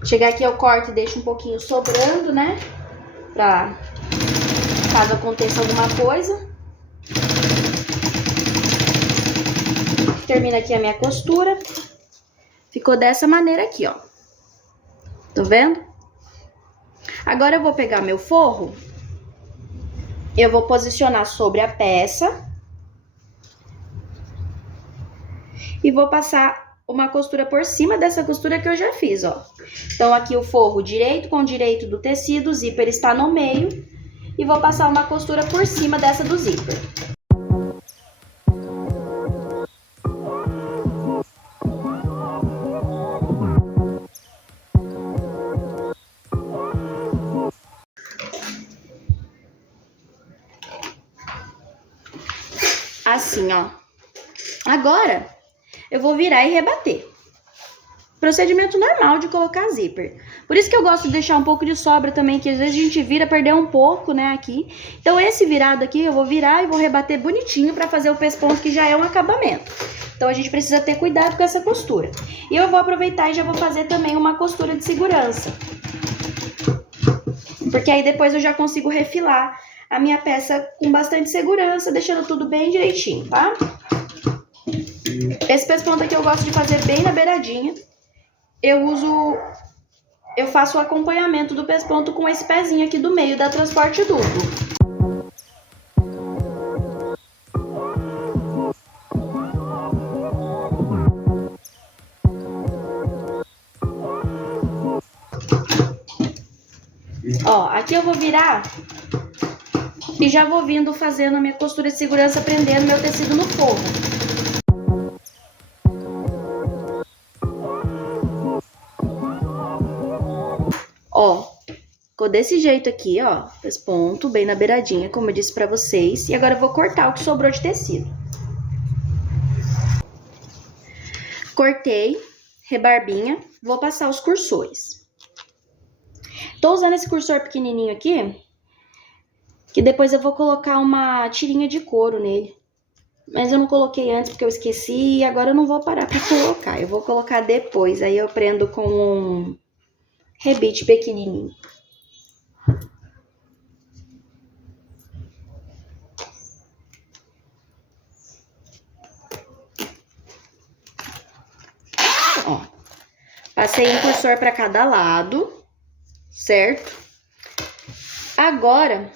Chegar aqui eu corto e deixo um pouquinho sobrando, né? Pra caso aconteça alguma coisa. Termina aqui a minha costura. Ficou dessa maneira aqui, ó. Tá vendo? Agora eu vou pegar meu forro. Eu vou posicionar sobre a peça. E vou passar uma costura por cima dessa costura que eu já fiz, ó. Então, aqui o forro direito com direito do tecido, o zíper está no meio. E vou passar uma costura por cima dessa do zíper. Assim, ó. Agora, eu vou virar e rebater. Procedimento normal de colocar zíper. Por isso que eu gosto de deixar um pouco de sobra também, que às vezes a gente vira, perder um pouco, né, aqui. Então, esse virado aqui, eu vou virar e vou rebater bonitinho pra fazer o pesponto, que já é um acabamento. Então, a gente precisa ter cuidado com essa costura. E eu vou aproveitar e já vou fazer também uma costura de segurança. Porque aí depois eu já consigo refilar a minha peça com bastante segurança, deixando tudo bem direitinho, tá? Esse pesponto aqui eu gosto de fazer bem na beiradinha. Eu uso eu faço o acompanhamento do pesponto com esse pezinho aqui do meio da transporte duplo. Ó, aqui eu vou virar e já vou vindo fazendo a minha costura de segurança, prendendo meu tecido no forro. Ó, ficou desse jeito aqui, ó, pesponto, bem na beiradinha, como eu disse pra vocês. E agora eu vou cortar o que sobrou de tecido. Cortei, rebarbinha, vou passar os cursores. Tô usando esse cursor pequenininho aqui, que depois eu vou colocar uma tirinha de couro nele. Mas eu não coloquei antes porque eu esqueci e agora eu não vou parar pra colocar. Eu vou colocar depois, aí eu prendo com um rebite pequenininho. Ó, passei um cursor pra cada lado, certo? Agora,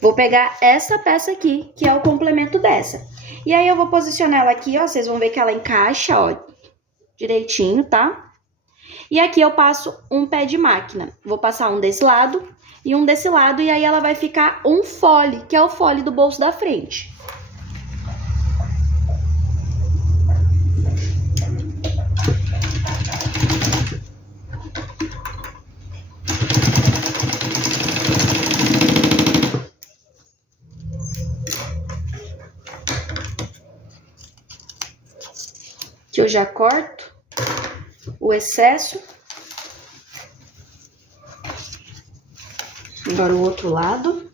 vou pegar essa peça aqui, que é o complemento dessa. E aí eu vou posicionar ela aqui, ó, vocês vão ver que ela encaixa, ó, direitinho, tá? E aqui eu passo um pé de máquina. Vou passar um desse lado e um desse lado, e aí ela vai ficar um fole, que é o fole do bolso da frente. Que eu já corto o excesso. Agora o outro lado.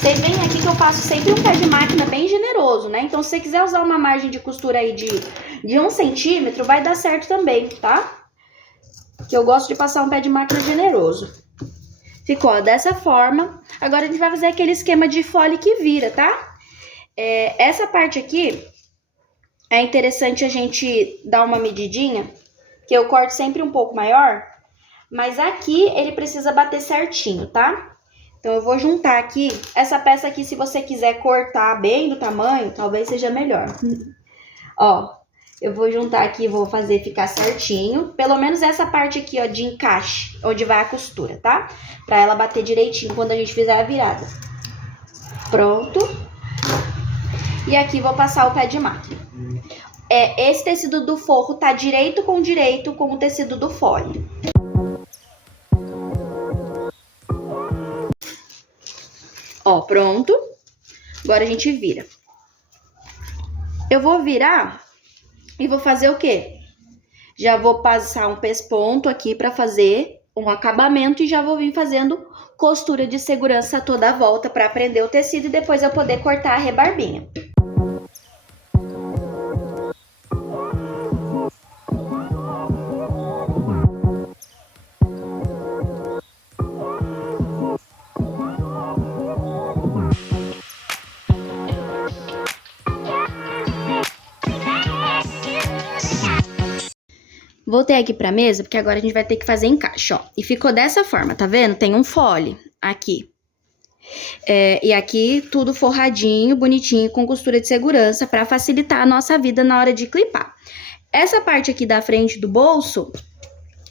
Vocês veem aqui que eu passo sempre um pé de máquina bem generoso, né? Então, se você quiser usar uma margem de costura aí de 1 centímetro, vai dar certo também, tá? Que eu gosto de passar um pé de máquina generoso. Ficou dessa forma. Agora a gente vai fazer aquele esquema de fole que vira, tá? Essa parte aqui é interessante a gente dar uma medidinha, que eu corto sempre um pouco maior, mas aqui ele precisa bater certinho, tá? Então, eu vou juntar aqui, essa peça aqui, se você quiser cortar bem do tamanho, talvez seja melhor. Ó, eu vou juntar aqui, vou fazer ficar certinho, pelo menos essa parte aqui, ó, de encaixe, onde vai a costura, tá? Pra ela bater direitinho quando a gente fizer a virada. Pronto. E aqui vou passar o pé de máquina. Esse tecido do forro tá direito com o tecido do fole. Ó, pronto. Agora a gente vira. Eu vou virar e vou fazer o quê? Já vou passar um pesponto aqui pra fazer um acabamento e já vou vir fazendo costura de segurança toda a volta pra prender o tecido e depois eu poder cortar a rebarbinha. Voltei aqui pra mesa, porque agora a gente vai ter que fazer encaixe, ó. E ficou dessa forma, tá vendo? Tem um fole aqui. E aqui tudo forradinho, bonitinho, com costura de segurança, pra facilitar a nossa vida na hora de clipar. Essa parte aqui da frente do bolso,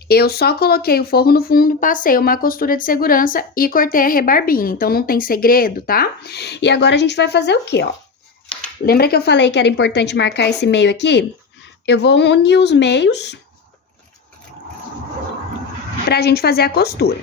eu só coloquei o forro no fundo, passei uma costura de segurança e cortei a rebarbinha. Então, não tem segredo, tá? E agora a gente vai fazer o quê, ó? Lembra que eu falei que era importante marcar esse meio aqui? Eu vou unir os meios pra gente fazer a costura.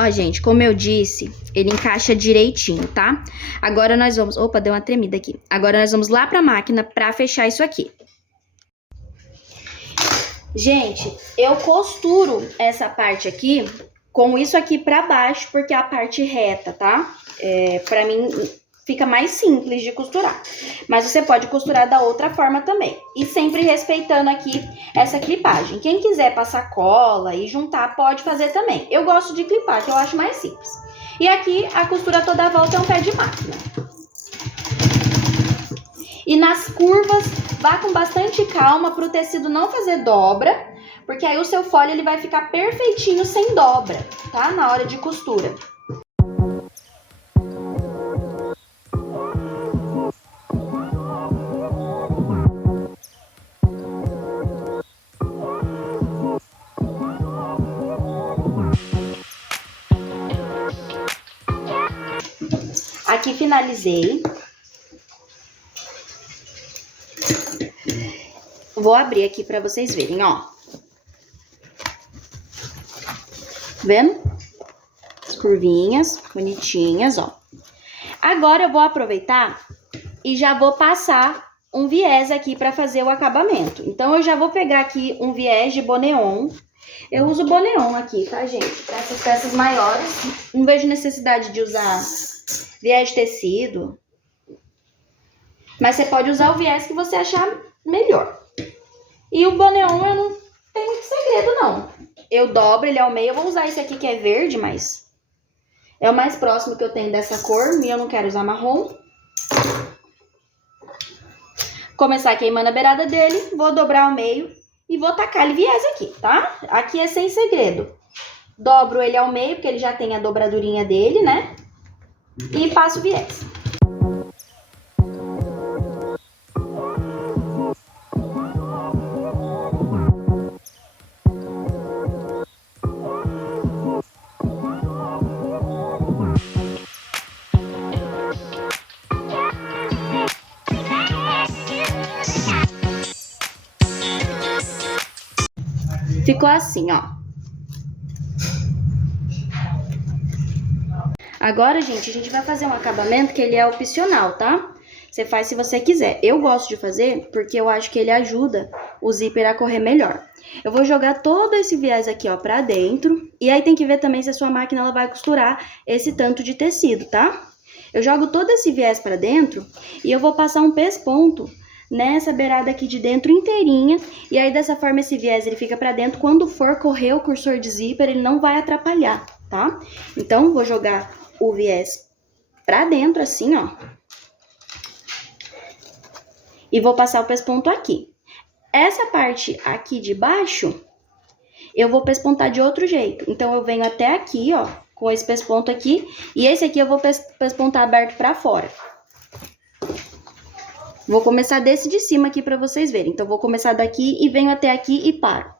Ó, gente, como eu disse, ele encaixa direitinho, tá? Agora nós vamos... Opa, deu uma tremida aqui. Agora nós vamos lá pra máquina pra fechar isso aqui. Gente, eu costuro essa parte aqui com isso aqui pra baixo, porque é a parte reta, tá? Pra mim fica mais simples de costurar. Mas você pode costurar da outra forma também. E sempre respeitando aqui essa clipagem. Quem quiser passar cola e juntar, pode fazer também. Eu gosto de clipar, que eu acho mais simples. E aqui a costura toda a volta é um pé de máquina. E nas curvas, vá com bastante calma para o tecido não fazer dobra, porque aí o seu folho ele vai ficar perfeitinho sem dobra, tá? Na hora de costura. Aqui finalizei. Vou abrir aqui para vocês verem, ó. Vendo? As curvinhas bonitinhas, ó. Agora eu vou aproveitar e já vou passar um viés aqui para fazer o acabamento. Então eu já vou pegar aqui um viés de boneon. Eu uso boneon aqui, tá, gente? Para essas peças maiores, não vejo necessidade de usar viés de tecido. Mas você pode usar o viés que você achar melhor. E o boneon eu não tenho muito segredo, não. Eu dobro ele ao meio. Eu vou usar esse aqui que é verde, mas é o mais próximo que eu tenho dessa cor. E eu não quero usar marrom. Começar queimando a beirada dele. Vou dobrar ao meio e vou tacar ele viés aqui, tá? Aqui é sem segredo. Dobro ele ao meio, porque ele já tem a dobradurinha dele, né? E passo o viés. Ficou assim, ó. Agora, gente, a gente vai fazer um acabamento que ele é opcional, tá? Você faz se você quiser. Eu gosto de fazer porque eu acho que ele ajuda o zíper a correr melhor. Eu vou jogar todo esse viés aqui, ó, pra dentro. E aí tem que ver também se a sua máquina ela vai costurar esse tanto de tecido, tá? Eu jogo todo esse viés pra dentro e eu vou passar um pesponto nessa beirada aqui de dentro inteirinha, e aí dessa forma esse viés ele fica pra dentro, quando for correr o cursor de zíper ele não vai atrapalhar, tá? Então vou jogar o viés pra dentro assim, ó, e vou passar o pesponto aqui. Essa parte aqui de baixo eu vou pespontar de outro jeito, então eu venho até aqui, ó, com esse pesponto aqui, e esse aqui eu vou pespontar aberto pra fora. Vou começar desse de cima aqui pra vocês verem. Então, vou começar daqui e venho até aqui e paro.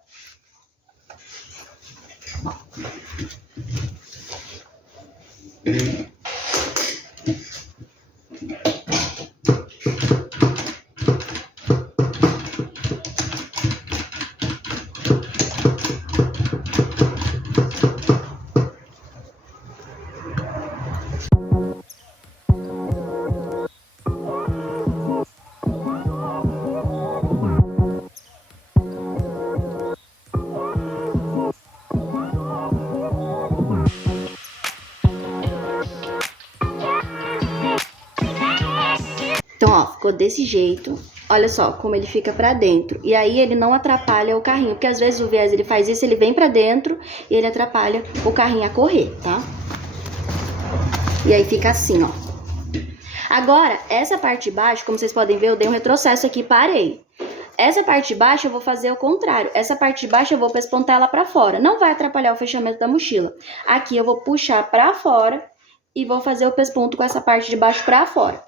Então, ó, ficou desse jeito. Olha só como ele fica pra dentro. E aí ele não atrapalha o carrinho, porque às vezes o viés ele faz isso, ele vem pra dentro e ele atrapalha o carrinho a correr, tá? E aí fica assim, ó. Agora, essa parte de baixo, como vocês podem ver, eu dei um retrocesso aqui e parei. Essa parte de baixo eu vou fazer o contrário. Essa parte de baixo eu vou pespontar ela pra fora. Não vai atrapalhar o fechamento da mochila. Aqui eu vou puxar pra fora e vou fazer o pesponto com essa parte de baixo pra fora.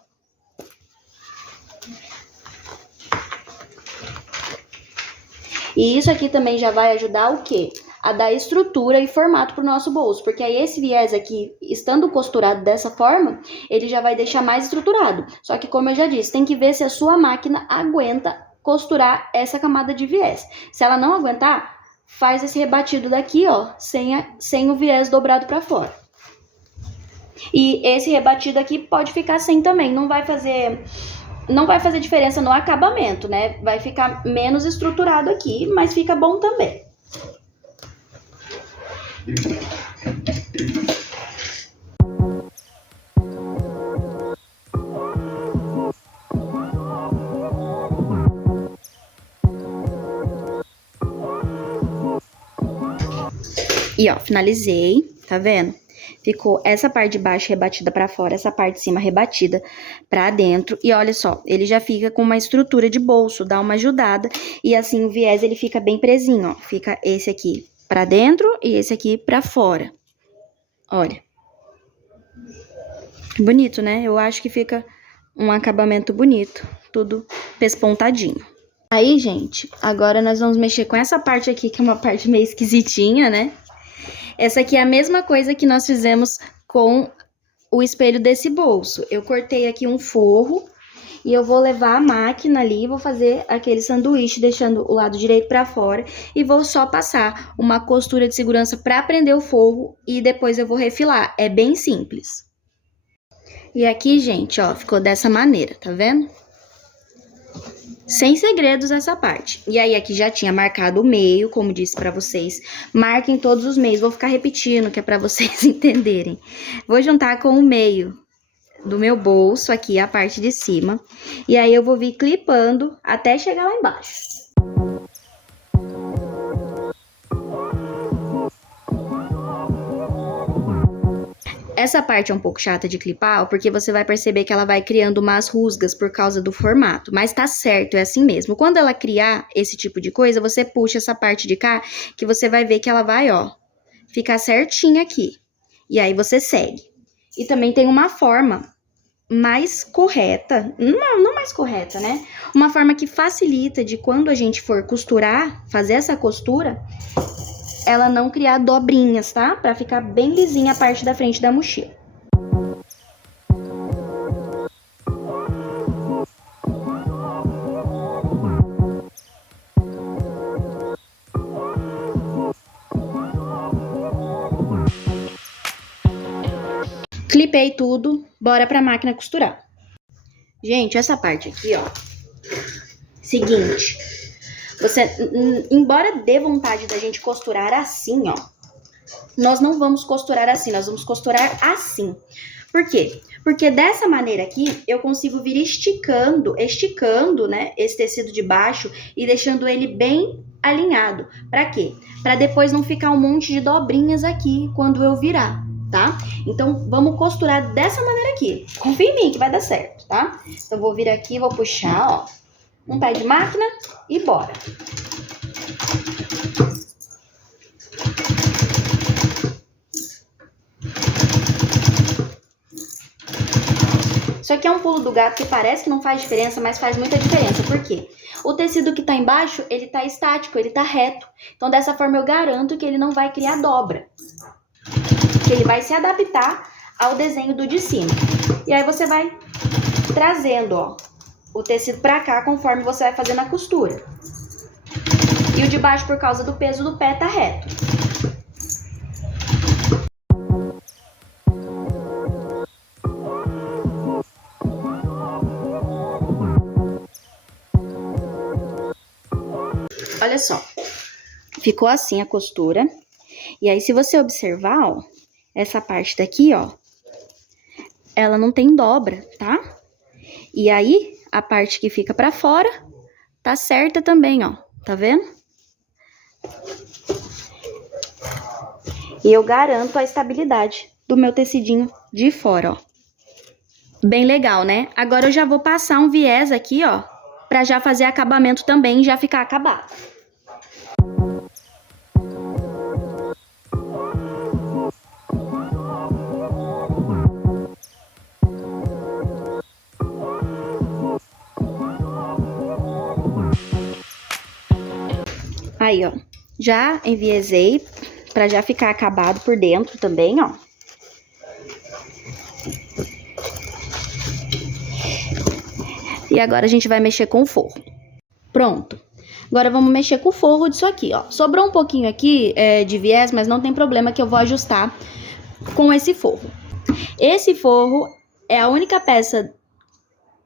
E isso aqui também já vai ajudar o quê? A dar estrutura e formato pro nosso bolso. Porque aí esse viés aqui, estando costurado dessa forma, ele já vai deixar mais estruturado. Só que como eu já disse, tem que ver se a sua máquina aguenta costurar essa camada de viés. Se ela não aguentar, faz esse rebatido daqui, ó, sem o viés dobrado pra fora. E esse rebatido aqui pode ficar sem também, não vai fazer Não vai fazer diferença no acabamento, né? Vai ficar menos estruturado aqui, mas fica bom também. E ó, finalizei, tá vendo? Ficou essa parte de baixo rebatida pra fora, essa parte de cima rebatida pra dentro. E olha só, ele já fica com uma estrutura de bolso, dá uma ajudada. E assim o viés ele fica bem presinho, ó. Fica esse aqui pra dentro e esse aqui pra fora. Olha. Bonito, né? Eu acho que fica um acabamento bonito, tudo pespontadinho. Aí, gente, agora nós vamos mexer com essa parte aqui, que é uma parte meio esquisitinha, né? Essa aqui é a mesma coisa que nós fizemos com o espelho desse bolso. Eu cortei aqui um forro e eu vou levar a máquina ali, vou fazer aquele sanduíche, deixando o lado direito pra fora. E vou só passar uma costura de segurança pra prender o forro e depois eu vou refilar. É bem simples. E aqui, gente, ó, ficou dessa maneira, tá vendo? Sem segredos essa parte. E aí, aqui já tinha marcado o meio, como disse pra vocês. Marquem todos os meios. Vou ficar repetindo, que é pra vocês entenderem. Vou juntar com o meio do meu bolso, aqui, a parte de cima. E aí, eu vou vir clipando até chegar lá embaixo. Essa parte é um pouco chata de clipar, porque você vai perceber que ela vai criando umas rusgas por causa do formato. Mas tá certo, é assim mesmo. Quando ela criar esse tipo de coisa, você puxa essa parte de cá, que você vai ver que ela vai, ó, ficar certinha aqui. E aí você segue. E também tem uma forma mais correta, não mais correta, né? Uma forma que facilita de quando a gente for costurar, fazer essa costura, ela não criar dobrinhas, tá? Pra ficar bem lisinha a parte da frente da mochila. Clipei tudo, bora pra máquina costurar. Gente, essa parte aqui, ó. Seguinte, você, embora dê vontade da gente costurar assim, ó, nós não vamos costurar assim, nós vamos costurar assim. Por quê? Porque dessa maneira aqui, eu consigo vir esticando, né, esse tecido de baixo e deixando ele bem alinhado. Pra quê? Pra depois não ficar um monte de dobrinhas aqui quando eu virar, tá? Então, vamos costurar dessa maneira aqui. Confia em mim que vai dar certo, tá? Então, eu vou vir aqui, vou puxar, ó, um pé de máquina e bora. Isso aqui é um pulo do gato que parece que não faz diferença, mas faz muita diferença. Por quê? O tecido que tá embaixo, ele tá estático, ele tá reto. Então, dessa forma, eu garanto que ele não vai criar dobra. Que ele vai se adaptar ao desenho do de cima. E aí, você vai trazendo, ó, o tecido pra cá conforme você vai fazendo a costura. E o de baixo, por causa do peso do pé, tá reto. Olha só, ficou assim a costura. E aí, se você observar, ó, essa parte daqui, ó, ela não tem dobra, tá? E aí, a parte que fica pra fora tá certa também, ó, tá vendo? E eu garanto a estabilidade do meu tecidinho de fora, ó. Bem legal, né? Agora eu já vou passar um viés aqui, ó, pra já fazer acabamento também e já ficar acabado. Aí, ó, já enviesei pra já ficar acabado por dentro também, ó. E agora a gente vai mexer com o forro. Pronto. Agora vamos mexer com o forro disso aqui, ó. Sobrou um pouquinho aqui de viés, mas não tem problema que eu vou ajustar com esse forro. Esse forro é a única peça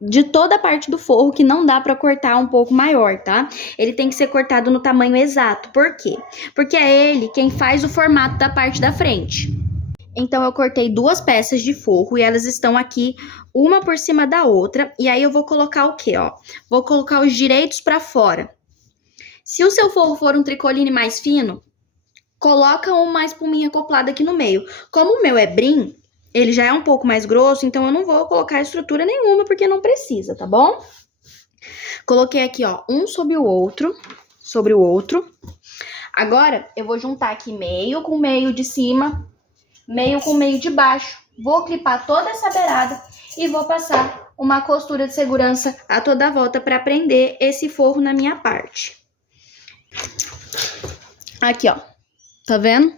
de toda a parte do forro que não dá pra cortar um pouco maior, tá? Ele tem que ser cortado no tamanho exato. Por quê? Porque é ele quem faz o formato da parte da frente. Então, eu cortei 2 peças de forro e elas estão aqui, uma por cima da outra. E aí, eu vou colocar o quê, ó? Vou colocar os direitos pra fora. Se o seu forro for um tricoline mais fino, coloca uma espuminha acoplada aqui no meio. Como o meu é brim, ele já é um pouco mais grosso, então eu não vou colocar estrutura nenhuma, porque não precisa, tá bom? Coloquei aqui, ó, um sobre o outro. Agora, eu vou juntar aqui meio com meio de cima, meio com meio de baixo. Vou clipar toda essa beirada e vou passar uma costura de segurança a toda a volta para prender esse forro na minha parte. Aqui, ó. Tá vendo?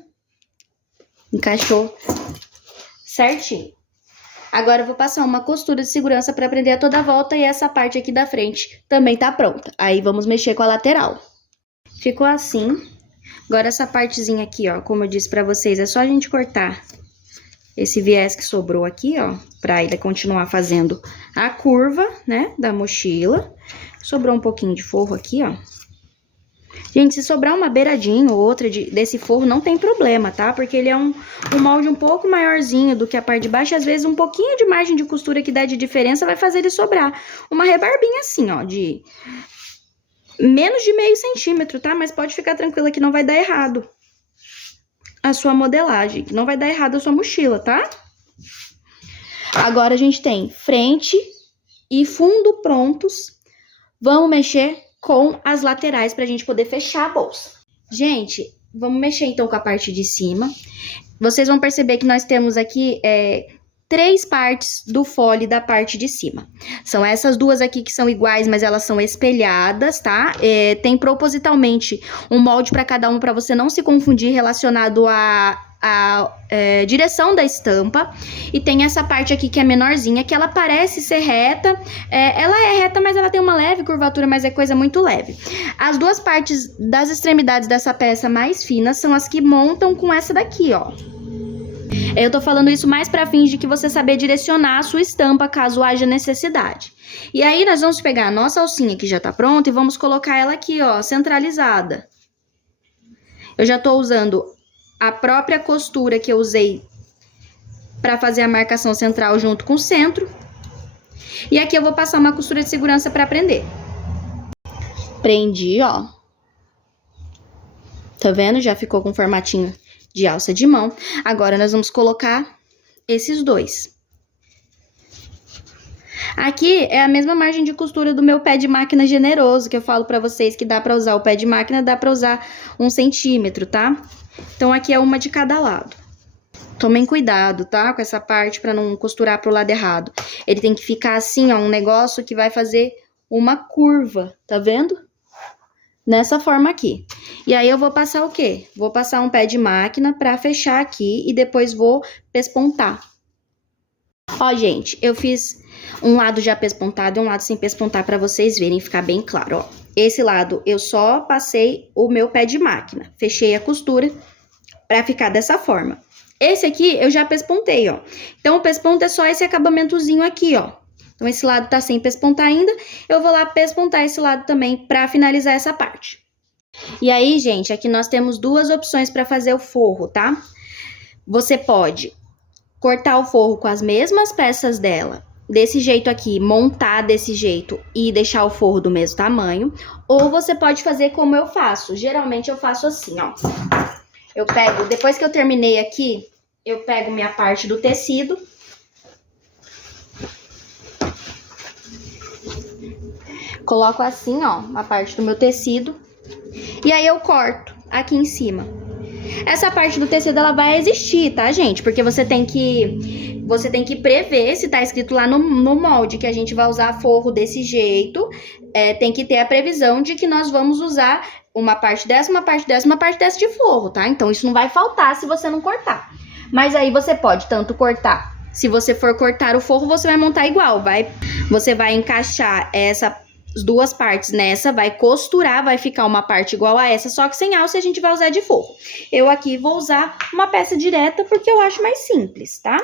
Encaixou certinho. Agora eu vou passar uma costura de segurança para prender a toda a volta e essa parte aqui da frente também tá pronta. Aí vamos mexer com a lateral. Ficou assim. Agora essa partezinha aqui, ó, como eu disse pra vocês, é só a gente cortar esse viés que sobrou aqui, ó, pra ele continuar fazendo a curva, né, da mochila. Sobrou um pouquinho de forro aqui, ó. Gente, se sobrar uma beiradinha ou outra desse forro, não tem problema, tá? Porque ele é um molde um pouco maiorzinho do que a parte de baixo. E às vezes um pouquinho de margem de costura que dá de diferença vai fazer ele sobrar uma rebarbinha assim, ó, de menos de meio centímetro, tá? Mas pode ficar tranquila que não vai dar errado a sua modelagem. Não vai dar errado a sua mochila, tá? Agora a gente tem frente e fundo prontos. Vamos mexer com as laterais pra gente poder fechar a bolsa. Gente, vamos mexer então com a parte de cima. Vocês vão perceber que nós temos aqui 3 partes do fole da parte de cima. São essas duas aqui que são iguais, mas elas são espelhadas, tá? Tem propositalmente um molde para cada uma, para você não se confundir relacionado à direção da estampa. E tem essa parte aqui que é menorzinha, que ela parece ser reta. Ela é reta, mas ela tem uma leve curvatura, mas é coisa muito leve. As duas partes das extremidades dessa peça mais finas são as que montam com essa daqui, ó. Eu tô falando isso mais para fins de que você saber direcionar a sua estampa caso haja necessidade. E aí nós vamos pegar a nossa alcinha que já tá pronta e vamos colocar ela aqui, ó, centralizada. Eu já tô usando a própria costura que eu usei para fazer a marcação central junto com o centro. E aqui eu vou passar uma costura de segurança para prender. Prendi, ó. Tá vendo? Já ficou com formatinho de alça de mão. Agora nós vamos colocar esses dois. Aqui é a mesma margem de costura do meu pé de máquina generoso, que eu falo pra vocês que dá pra usar o pé de máquina, dá pra usar 1 centímetro, tá? Então aqui é uma de cada lado. Tomem cuidado, tá? Com essa parte pra não costurar pro lado errado. Ele tem que ficar assim, ó, um negócio que vai fazer uma curva, tá vendo? Nessa forma aqui. E aí eu vou passar o quê? Vou passar um pé de máquina pra fechar aqui e depois vou pespontar. Ó, gente, eu fiz um lado já pespontado e um lado sem pespontar pra vocês verem, ficar bem claro, ó. Esse lado eu só passei o meu pé de máquina, fechei a costura pra ficar dessa forma. Esse aqui eu já pespontei, ó. Então o pesponto é só esse acabamentozinho aqui, ó. Então, esse lado tá sem pespontar ainda, eu vou lá pespontar esse lado também pra finalizar essa parte. E aí, gente, aqui nós temos 2 opções pra fazer o forro, tá? Você pode cortar o forro com as mesmas peças dela, desse jeito aqui, montar desse jeito e deixar o forro do mesmo tamanho. Ou você pode fazer como eu faço. Geralmente eu faço assim, ó. Eu pego, depois que eu terminei aqui, eu pego minha parte do tecido. Coloco assim, ó, a parte do meu tecido. E aí eu corto aqui em cima. Essa parte do tecido, ela vai existir, tá, gente? Porque você tem que prever, se tá escrito lá no molde que a gente vai usar forro desse jeito, tem que ter a previsão de que nós vamos usar uma parte dessa, uma parte dessa, uma parte dessa de forro, tá? Então, isso não vai faltar se você não cortar. Mas aí você pode tanto cortar. Se você for cortar o forro, você vai montar igual, você vai encaixar as 2 partes nessa, vai costurar, vai ficar uma parte igual a essa, só que sem alça a gente vai usar de forro. Eu aqui vou usar uma peça direta porque eu acho mais simples, tá?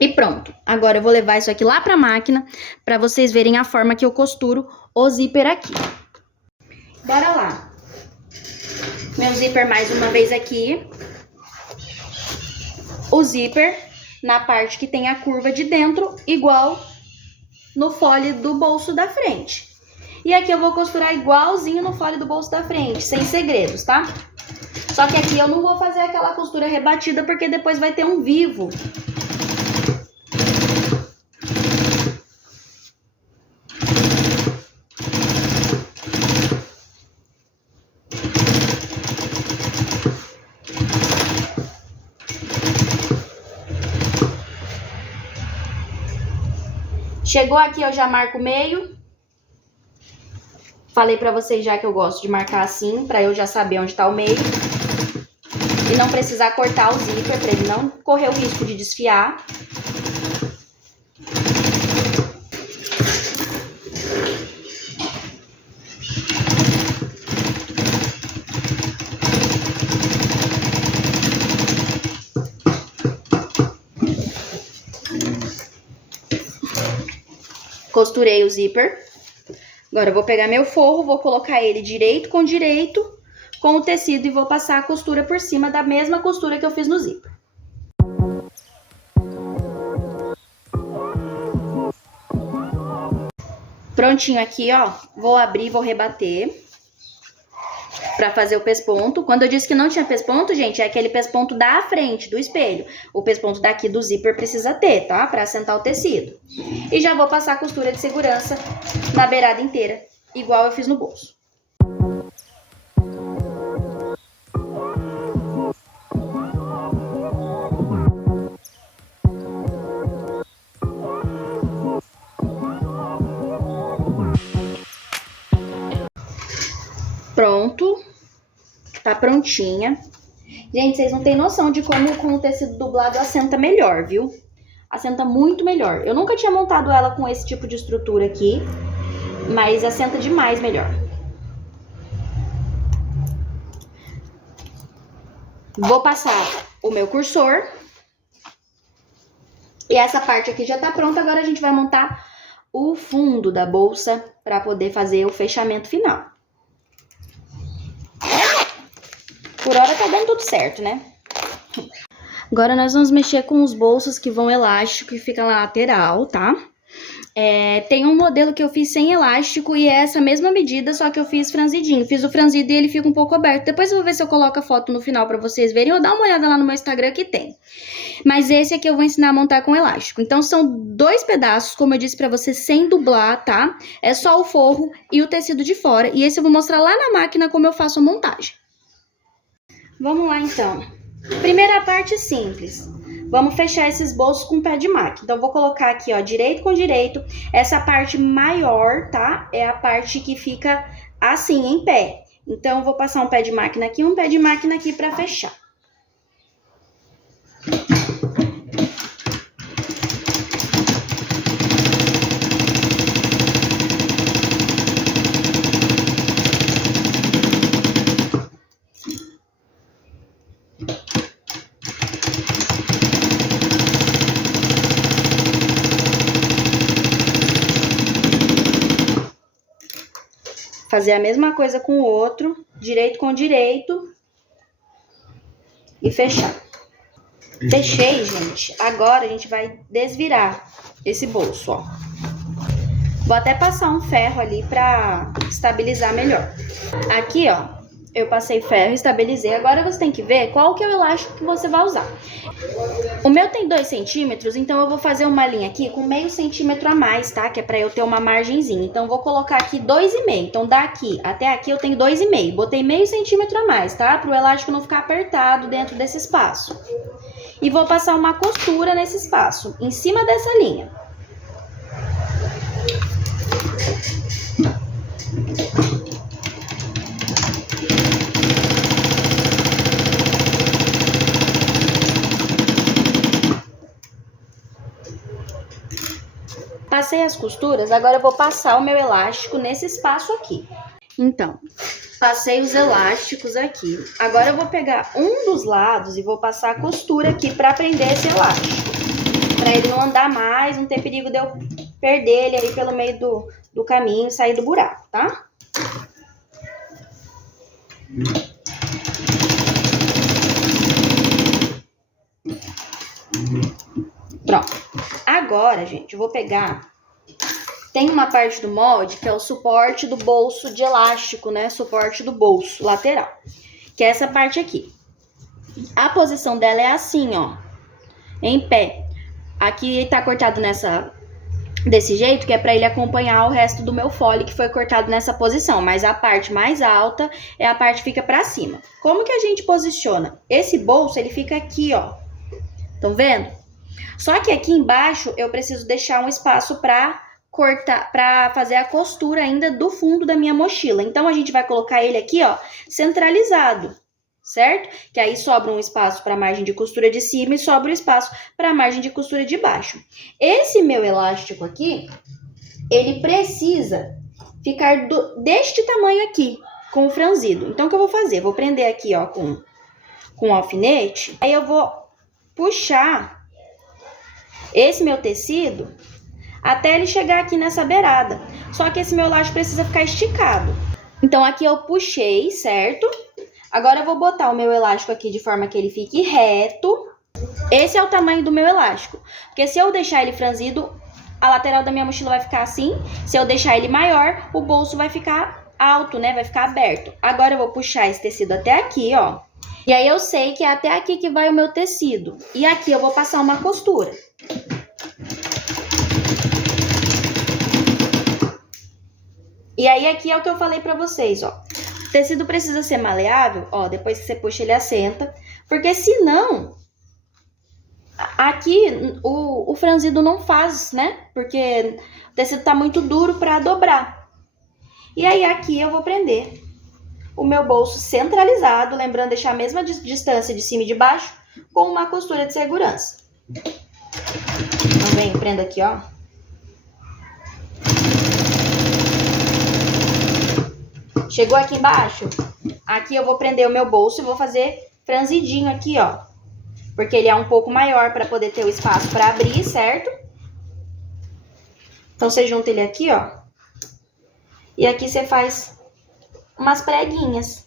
E pronto. Agora eu vou levar isso aqui lá pra máquina pra vocês verem a forma que eu costuro o zíper aqui. Bora lá. Meu zíper mais uma vez aqui. O zíper na parte que tem a curva de dentro, igual no fole do bolso da frente. E aqui eu vou costurar igualzinho no fole do bolso da frente, sem segredos, tá? Só que aqui eu não vou fazer aquela costura rebatida, porque depois vai ter um vivo. Chegou aqui, eu já marco o meio. Falei pra vocês já que eu gosto de marcar assim, pra eu já saber onde tá o meio. E não precisar cortar o zíper, pra ele não correr o risco de desfiar. Costurei o zíper. Agora eu vou pegar meu forro, vou colocar ele direito com o tecido e vou passar a costura por cima da mesma costura que eu fiz no zíper. Prontinho aqui, ó. Vou abrir, vou rebater pra fazer o pesponto. Quando eu disse que não tinha pesponto, gente, é aquele pesponto da frente, do espelho. O pesponto daqui do zíper precisa ter, tá? Pra assentar o tecido. E já vou passar a costura de segurança na beirada inteira, igual eu fiz no bolso. Pronto, tá prontinha. Gente, vocês não têm noção de como com o tecido dublado assenta melhor, viu? Assenta muito melhor. Eu nunca tinha montado ela com esse tipo de estrutura aqui, mas assenta demais melhor. Vou passar o meu cursor. E essa parte aqui já tá pronta, agora a gente vai montar o fundo da bolsa para poder fazer o fechamento final. Por hora tá dando tudo certo, né? Agora nós vamos mexer com os bolsos que vão elástico e fica na lateral, tá? Tem um modelo que eu fiz sem elástico e é essa mesma medida, só que eu fiz franzidinho. Fiz o franzido e ele fica um pouco aberto. Depois eu vou ver se eu coloco a foto no final pra vocês verem ou dá uma olhada lá no meu Instagram que tem. Mas esse aqui eu vou ensinar a montar com elástico. Então são 2 pedaços, como eu disse pra vocês, sem dublar, tá? É só o forro e o tecido de fora. E esse eu vou mostrar lá na máquina como eu faço a montagem. Vamos lá, então. Primeira parte simples. Vamos fechar esses bolsos com pé de máquina. Então, vou colocar aqui, ó, direito com direito. Essa parte maior, tá? É a parte que fica assim, em pé. Então, eu vou passar um pé de máquina aqui e um pé de máquina aqui pra fechar. Fazer a mesma coisa com o outro, direito com direito e fechar. Fechei, gente. Agora a gente vai desvirar esse bolso, ó. Vou até passar um ferro ali pra estabilizar melhor. Aqui, ó, eu passei ferro e estabilizei. Agora você tem que ver qual que é o elástico que você vai usar. O meu tem 2 centímetros, então eu vou fazer uma linha aqui com meio centímetro a mais, tá? Que é pra eu ter uma margenzinha. Então, eu vou colocar aqui 2,5. Então, daqui até aqui eu tenho 2,5. Botei meio centímetro a mais, tá? Pro elástico não ficar apertado dentro desse espaço. E vou passar uma costura nesse espaço, em cima dessa linha. Passei as costuras, agora eu vou passar o meu elástico nesse espaço aqui. Então, passei os elásticos aqui. Agora eu vou pegar um dos lados e vou passar a costura aqui pra prender esse elástico. Pra ele não andar mais, não ter perigo de eu perder ele aí pelo meio do caminho e sair do buraco, tá? Pronto. Agora, gente, eu vou pegar... Tem uma parte do molde que é o suporte do bolso de elástico, né? Suporte do bolso lateral. Que é essa parte aqui. A posição dela é assim, ó. Em pé. Aqui tá cortado desse jeito, que é pra ele acompanhar o resto do meu fole, que foi cortado nessa posição. Mas a parte mais alta é a parte que fica pra cima. Como que a gente posiciona? Esse bolso, ele fica aqui, ó. Estão vendo? Só que aqui embaixo, eu preciso deixar um espaço pra cortar, para fazer a costura ainda do fundo da minha mochila. Então, a gente vai colocar ele aqui, ó, centralizado, certo? Que aí sobra um espaço para a margem de costura de cima e sobra um espaço para a margem de costura de baixo. Esse meu elástico aqui, ele precisa ficar deste tamanho aqui, com o franzido. Então, o que eu vou fazer? Vou prender aqui, ó, com um alfinete. Aí, eu vou puxar esse meu tecido até ele chegar aqui nessa beirada. Só que esse meu elástico precisa ficar esticado. Então, aqui eu puxei, certo? Agora, eu vou botar o meu elástico aqui de forma que ele fique reto. Esse é o tamanho do meu elástico. Porque se eu deixar ele franzido, a lateral da minha mochila vai ficar assim. Se eu deixar ele maior, o bolso vai ficar alto, né? Vai ficar aberto. Agora, eu vou puxar esse tecido até aqui, ó. E aí, eu sei que é até aqui que vai o meu tecido. E aqui eu vou passar uma costura. E aí, aqui é o que eu falei pra vocês, ó. O tecido precisa ser maleável, ó, depois que você puxa, ele assenta. Porque senão, aqui o franzido não faz, né? Porque o tecido tá muito duro pra dobrar. E aí, aqui eu vou prender o meu bolso centralizado, lembrando deixar a mesma distância de cima e de baixo, com uma costura de segurança. Então, vem, prendo aqui, ó. Chegou aqui embaixo? Aqui eu vou prender o meu bolso e vou fazer franzidinho aqui, ó. Porque ele é um pouco maior para poder ter o espaço para abrir, certo? Então, você junta ele aqui, ó. E aqui você faz umas preguinhas.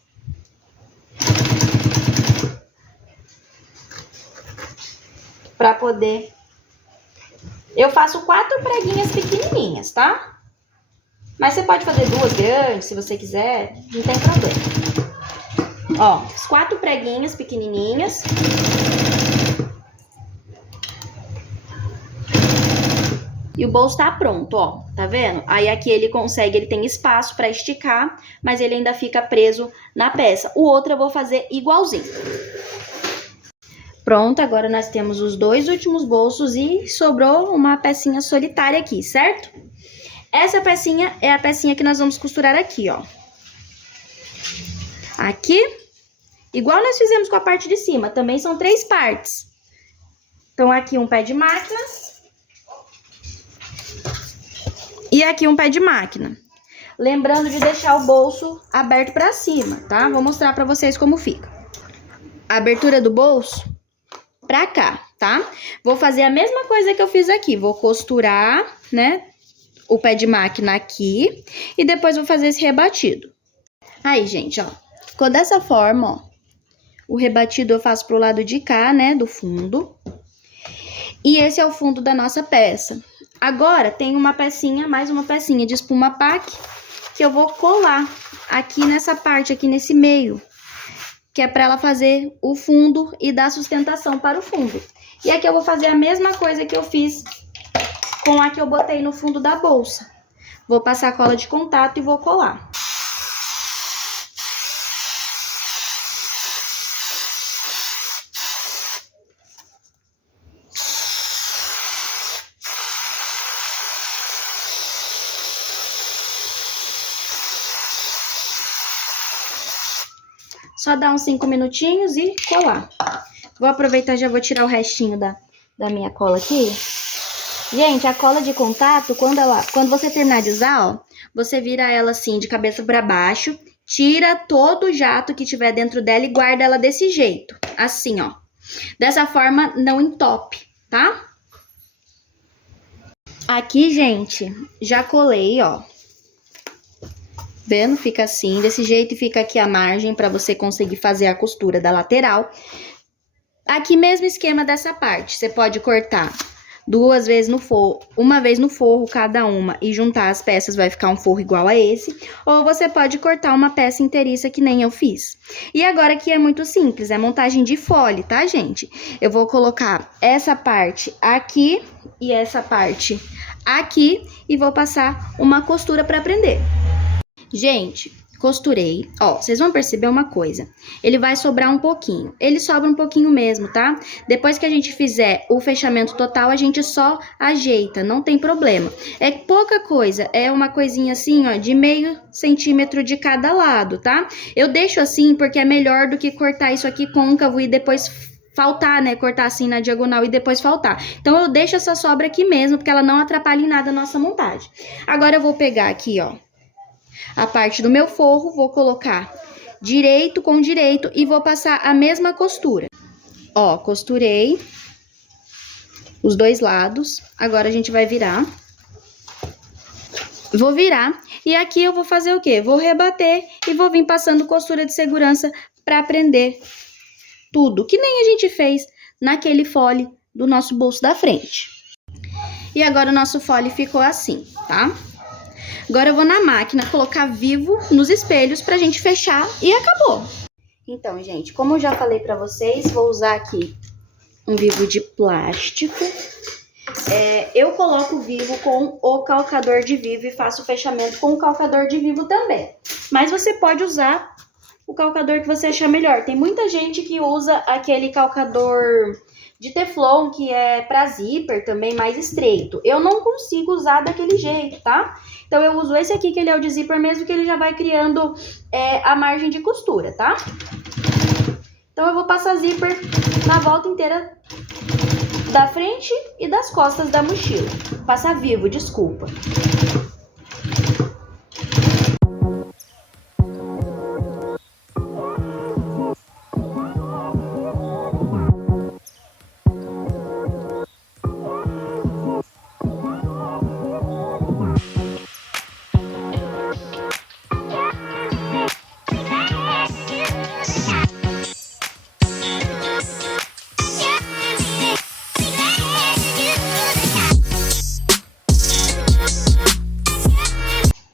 Para poder... Eu faço 4 preguinhas pequenininhas, tá? Mas você pode fazer 2 grandes, se você quiser, não tem problema. Ó, fiz 4 preguinhas pequenininhas. E o bolso tá pronto, ó, tá vendo? Aí aqui ele tem espaço pra esticar, mas ele ainda fica preso na peça. O outro eu vou fazer igualzinho. Pronto, agora nós temos os 2 últimos bolsos e sobrou uma pecinha solitária aqui, certo? Essa pecinha é a pecinha que nós vamos costurar aqui, ó. Aqui, igual nós fizemos com a parte de cima, também são 3 partes. Então, aqui um pé de máquina. E aqui um pé de máquina. Lembrando de deixar o bolso aberto pra cima, tá? Vou mostrar pra vocês como fica. A abertura do bolso pra cá, tá? Vou fazer a mesma coisa que eu fiz aqui. Vou costurar, né, o pé de máquina aqui e depois vou fazer esse rebatido. Aí, gente, ó, ficou dessa forma, ó. O rebatido eu faço pro lado de cá, né, do fundo. E esse é o fundo da nossa peça. Agora, tem uma pecinha, mais uma pecinha de espuma pack, que eu vou colar aqui nessa parte, aqui nesse meio, que é pra ela fazer o fundo e dar sustentação para o fundo. E aqui eu vou fazer a mesma coisa que eu fiz com a que eu botei no fundo da bolsa. Vou passar cola de contato e vou colar. Só dar uns 5 minutinhos e colar. Vou aproveitar e já vou tirar o restinho da minha cola aqui. Gente, a cola de contato, quando você terminar de usar, ó, você vira ela assim, de cabeça pra baixo, tira todo o jato que tiver dentro dela e guarda ela desse jeito, assim, ó. Dessa forma, não entope, tá? Aqui, gente, já colei, ó. Vendo? Fica assim, desse jeito, e fica aqui a margem para você conseguir fazer a costura da lateral. Aqui mesmo esquema dessa parte, você pode cortar duas vezes no forro, uma vez no forro cada uma e juntar as peças, vai ficar um forro igual a esse. Ou você pode cortar uma peça inteiriça que nem eu fiz. E agora aqui é muito simples, é montagem de fole, tá, gente? Eu vou colocar essa parte aqui e essa parte aqui e vou passar uma costura para prender. Gente, costurei. Ó, vocês vão perceber uma coisa. Ele vai sobrar um pouquinho. Ele sobra um pouquinho mesmo, tá? Depois que a gente fizer o fechamento total, a gente só ajeita, não tem problema. É pouca coisa, é uma coisinha assim, ó, de meio centímetro de cada lado, tá? Eu deixo assim porque é melhor do que cortar isso aqui côncavo e depois faltar, né? Cortar assim na diagonal e depois faltar. Então, eu deixo essa sobra aqui mesmo, porque ela não atrapalha em nada a nossa montagem. Agora, eu vou pegar aqui, ó, a parte do meu forro, vou colocar direito com direito e vou passar a mesma costura. Ó, costurei os dois lados. Agora a gente vai virar. Vou virar e aqui eu vou fazer o quê? Vou rebater e vou vir passando costura de segurança para prender tudo, que nem a gente fez naquele fole do nosso bolso da frente. E agora o nosso fole ficou assim, tá? Agora eu vou na máquina colocar vivo nos espelhos pra gente fechar e acabou. Então, gente, como eu já falei pra vocês, vou usar aqui um vivo de plástico. Eu coloco o vivo com o calcador de vivo e faço o fechamento com o calcador de vivo também. Mas você pode usar o calcador que você achar melhor. Tem muita gente que usa aquele calcador de teflon, que é pra zíper também, mais estreito. Eu não consigo usar daquele jeito, tá? Então, eu uso esse aqui, que ele é o de zíper mesmo, que ele já vai criando a margem de costura, tá? Então, eu vou passar zíper na volta inteira da frente e das costas da mochila. Passar vivo, desculpa.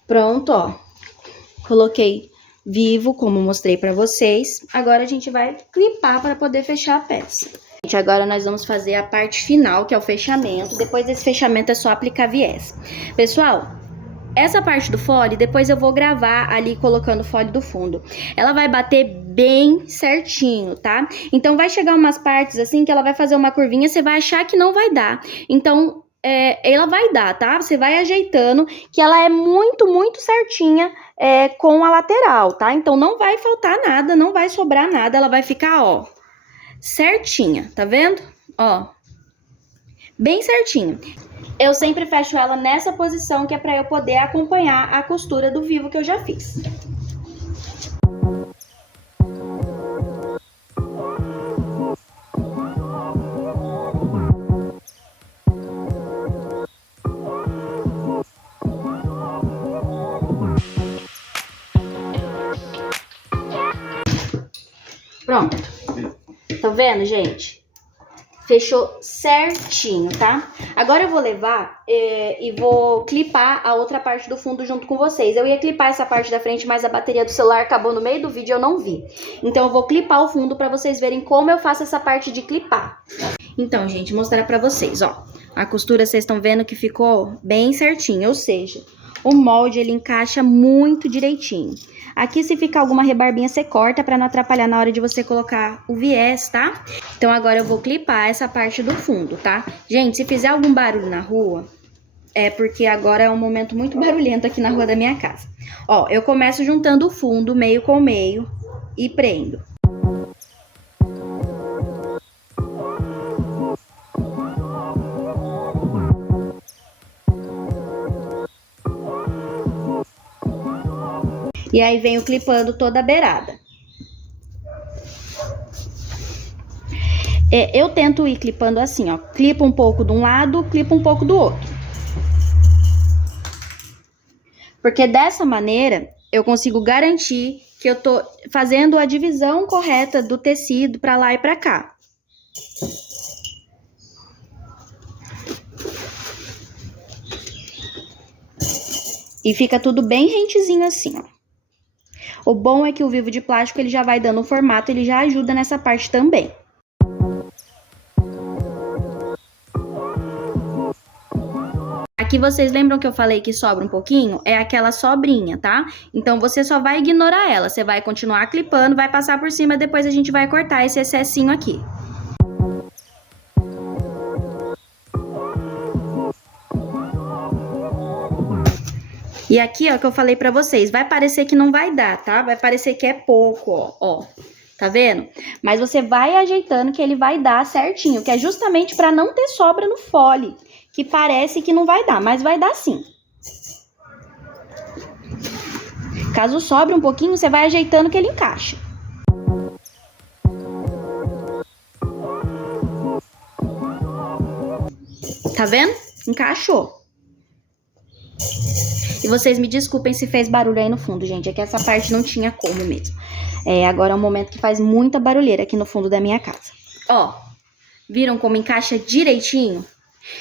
Pronto, ó. Coloquei vivo, como mostrei pra vocês. Agora a gente vai clipar para poder fechar a peça. Gente, agora nós vamos fazer a parte final, que é o fechamento. Depois desse fechamento é só aplicar viés. Pessoal, essa parte do fole, depois eu vou gravar ali colocando o fole do fundo. Ela vai bater bem certinho, tá? Então, vai chegar umas partes assim que ela vai fazer uma curvinha, você vai achar que não vai dar. Então, ela vai dar, tá? Você vai ajeitando, que ela é muito, muito certinha com a lateral, tá? Então, não vai faltar nada, não vai sobrar nada, ela vai ficar, ó, certinha, tá vendo? Ó, bem certinho. Eu sempre fecho ela nessa posição, que é pra eu poder acompanhar a costura do vivo que eu já fiz. Pronto. Tá vendo, gente? Fechou certinho, tá? Agora eu vou levar e vou clipar a outra parte do fundo junto com vocês. Eu ia clipar essa parte da frente, mas a bateria do celular acabou no meio do vídeo e eu não vi. Então eu vou clipar o fundo pra vocês verem como eu faço essa parte de clipar. Então, gente, mostrar pra vocês, ó. A costura, vocês estão vendo que ficou bem certinho, ou seja, o molde, ele encaixa muito direitinho. Aqui, se ficar alguma rebarbinha, você corta pra não atrapalhar na hora de você colocar o viés, tá? Então, agora eu vou clipar essa parte do fundo, tá? Gente, se fizer algum barulho na rua, é porque agora é um momento muito barulhento aqui na rua da minha casa. Ó, eu começo juntando o fundo, meio com meio, e prendo. E aí, venho clipando toda a beirada. Eu tento ir clipando assim, ó. Clipa um pouco de um lado, clipa um pouco do outro. Porque dessa maneira eu consigo garantir que eu tô fazendo a divisão correta do tecido para lá e para cá. E fica tudo bem rentezinho assim, ó. O bom é que o vivo de plástico ele já vai dando um formato, ele já ajuda nessa parte também. Aqui vocês lembram que eu falei que sobra um pouquinho? É aquela sobrinha, tá? Então você só vai ignorar ela, você vai continuar clipando, vai passar por cima, depois a gente vai cortar esse excessinho aqui. E aqui, ó, que eu falei pra vocês, vai parecer que não vai dar, tá? Vai parecer que é pouco, ó. Tá vendo? Mas você vai ajeitando que ele vai dar certinho, que é justamente pra não ter sobra no fole, que parece que não vai dar, mas vai dar sim. Caso sobre um pouquinho, você vai ajeitando que ele encaixa. Tá vendo? Encaixou. E vocês me desculpem se fez barulho aí no fundo, gente. É que essa parte não tinha como mesmo. Agora é um momento que faz muita barulheira aqui no fundo da minha casa. Ó, viram como encaixa direitinho?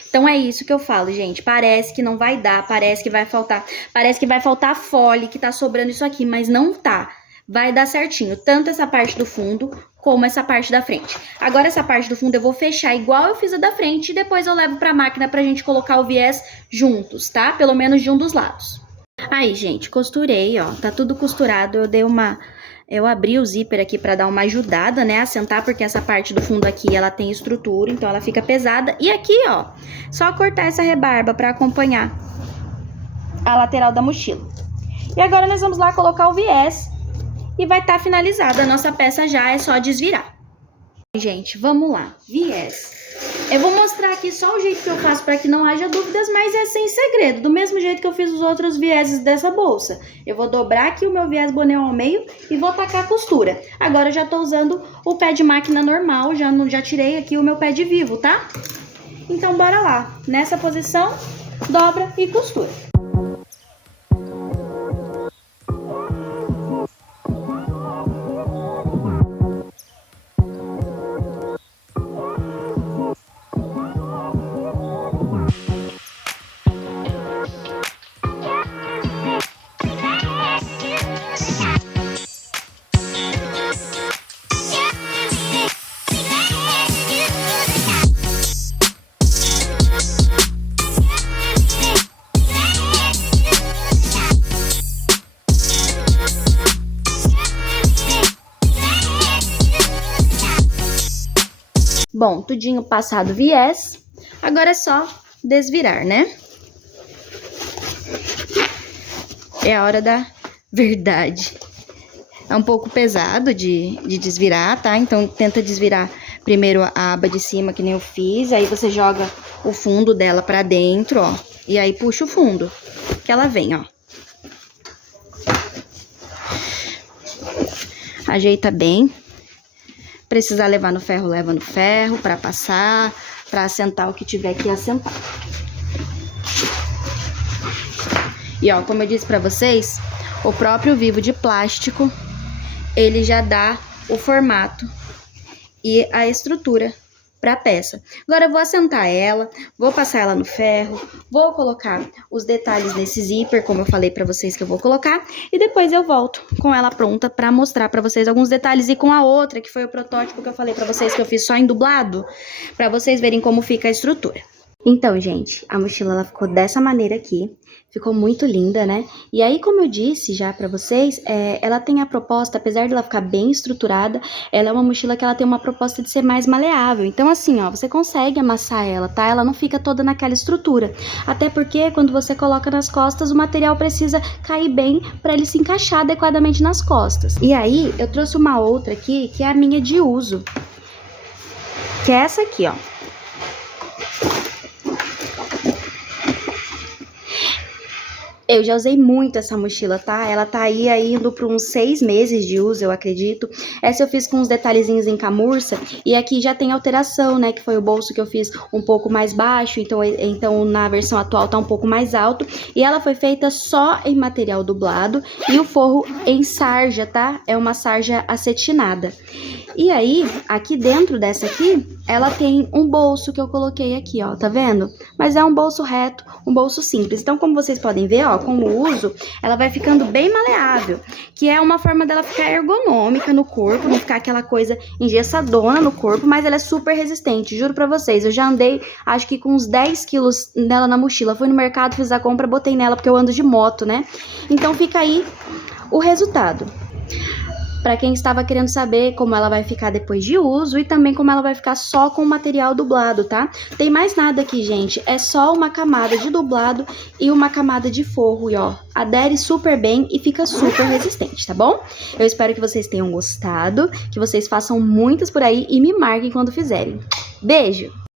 Então é isso que eu falo, gente. Parece que não vai dar, parece que vai faltar. Parece que vai faltar fole, que tá sobrando isso aqui, mas não tá. Vai dar certinho, tanto essa parte do fundo como essa parte da frente. Agora essa parte do fundo eu vou fechar igual eu fiz a da frente e depois eu levo pra máquina pra gente colocar o viés juntos, tá? Pelo menos de um dos lados. Aí, gente, costurei, ó, tá tudo costurado. Eu abri o zíper aqui pra dar uma ajudada, né, a sentar, porque essa parte do fundo aqui, ela tem estrutura, então ela fica pesada. E aqui, ó, só cortar essa rebarba pra acompanhar a lateral da mochila. E agora nós vamos lá colocar o viés e vai estar finalizada a nossa peça já, é só desvirar. Gente, vamos lá, viés. Eu vou mostrar aqui só o jeito que eu faço para que não haja dúvidas, mas é sem segredo, do mesmo jeito que eu fiz os outros vieses dessa bolsa. Eu vou dobrar aqui o meu viés boné ao meio e vou tacar a costura. Agora eu já tô usando o pé de máquina normal, já tirei aqui o meu pé de vivo, tá? Então bora lá, nessa posição, dobra e costura. Bom, tudinho passado viés, agora é só desvirar, né? É a hora da verdade. É um pouco pesado de desvirar, tá? Então tenta desvirar primeiro a aba de cima, que nem eu fiz, aí você joga o fundo dela pra dentro, ó, e aí puxa o fundo, que ela vem, ó. Ajeita bem. Precisar levar no ferro, leva no ferro, pra passar, pra assentar o que tiver que assentar. E ó, como eu disse pra vocês, o próprio vivo de plástico, ele já dá o formato e a estrutura pra peça. Agora eu vou assentar ela, vou passar ela no ferro, vou colocar os detalhes nesse zíper, como eu falei pra vocês que eu vou colocar, e depois eu volto com ela pronta pra mostrar pra vocês alguns detalhes e com a outra, que foi o protótipo que eu falei pra vocês que eu fiz só em dublado, pra vocês verem como fica a estrutura. Então, gente, a mochila ela ficou dessa maneira aqui, ficou muito linda, né? E aí, como eu disse já pra vocês, ela tem a proposta, apesar de ela ficar bem estruturada, ela é uma mochila que ela tem uma proposta de ser mais maleável. Então, assim, ó, você consegue amassar ela, tá? Ela não fica toda naquela estrutura. Até porque, quando você coloca nas costas, o material precisa cair bem pra ele se encaixar adequadamente nas costas. E aí, eu trouxe uma outra aqui, que é a minha de uso, que é essa aqui, ó. Eu já usei muito essa mochila, tá? Ela tá aí indo por uns 6 meses de uso, eu acredito. Essa eu fiz com uns detalhezinhos em camurça. E aqui já tem alteração, né? Que foi o bolso que eu fiz um pouco mais baixo. Então na versão atual tá um pouco mais alto. E ela foi feita só em material dublado. E o forro em sarja, tá? É uma sarja acetinada. E aí, aqui dentro dessa aqui, ela tem um bolso que eu coloquei aqui, ó, tá vendo? Mas é um bolso reto, um bolso simples. Então, como vocês podem ver, ó, com o uso, ela vai ficando bem maleável, que é uma forma dela ficar ergonômica no corpo, não ficar aquela coisa engessadona no corpo, mas ela é super resistente, juro pra vocês. Eu já andei, acho que com uns 10 quilos nela na mochila. Fui no mercado, fiz a compra, botei nela, porque eu ando de moto, né? Então, fica aí o resultado. Para quem estava querendo saber como ela vai ficar depois de uso e também como ela vai ficar só com o material dublado, tá? Tem mais nada aqui, gente, é só uma camada de dublado e uma camada de forro e ó, adere super bem e fica super resistente, tá bom? Eu espero que vocês tenham gostado, que vocês façam muitas por aí e me marquem quando fizerem. Beijo!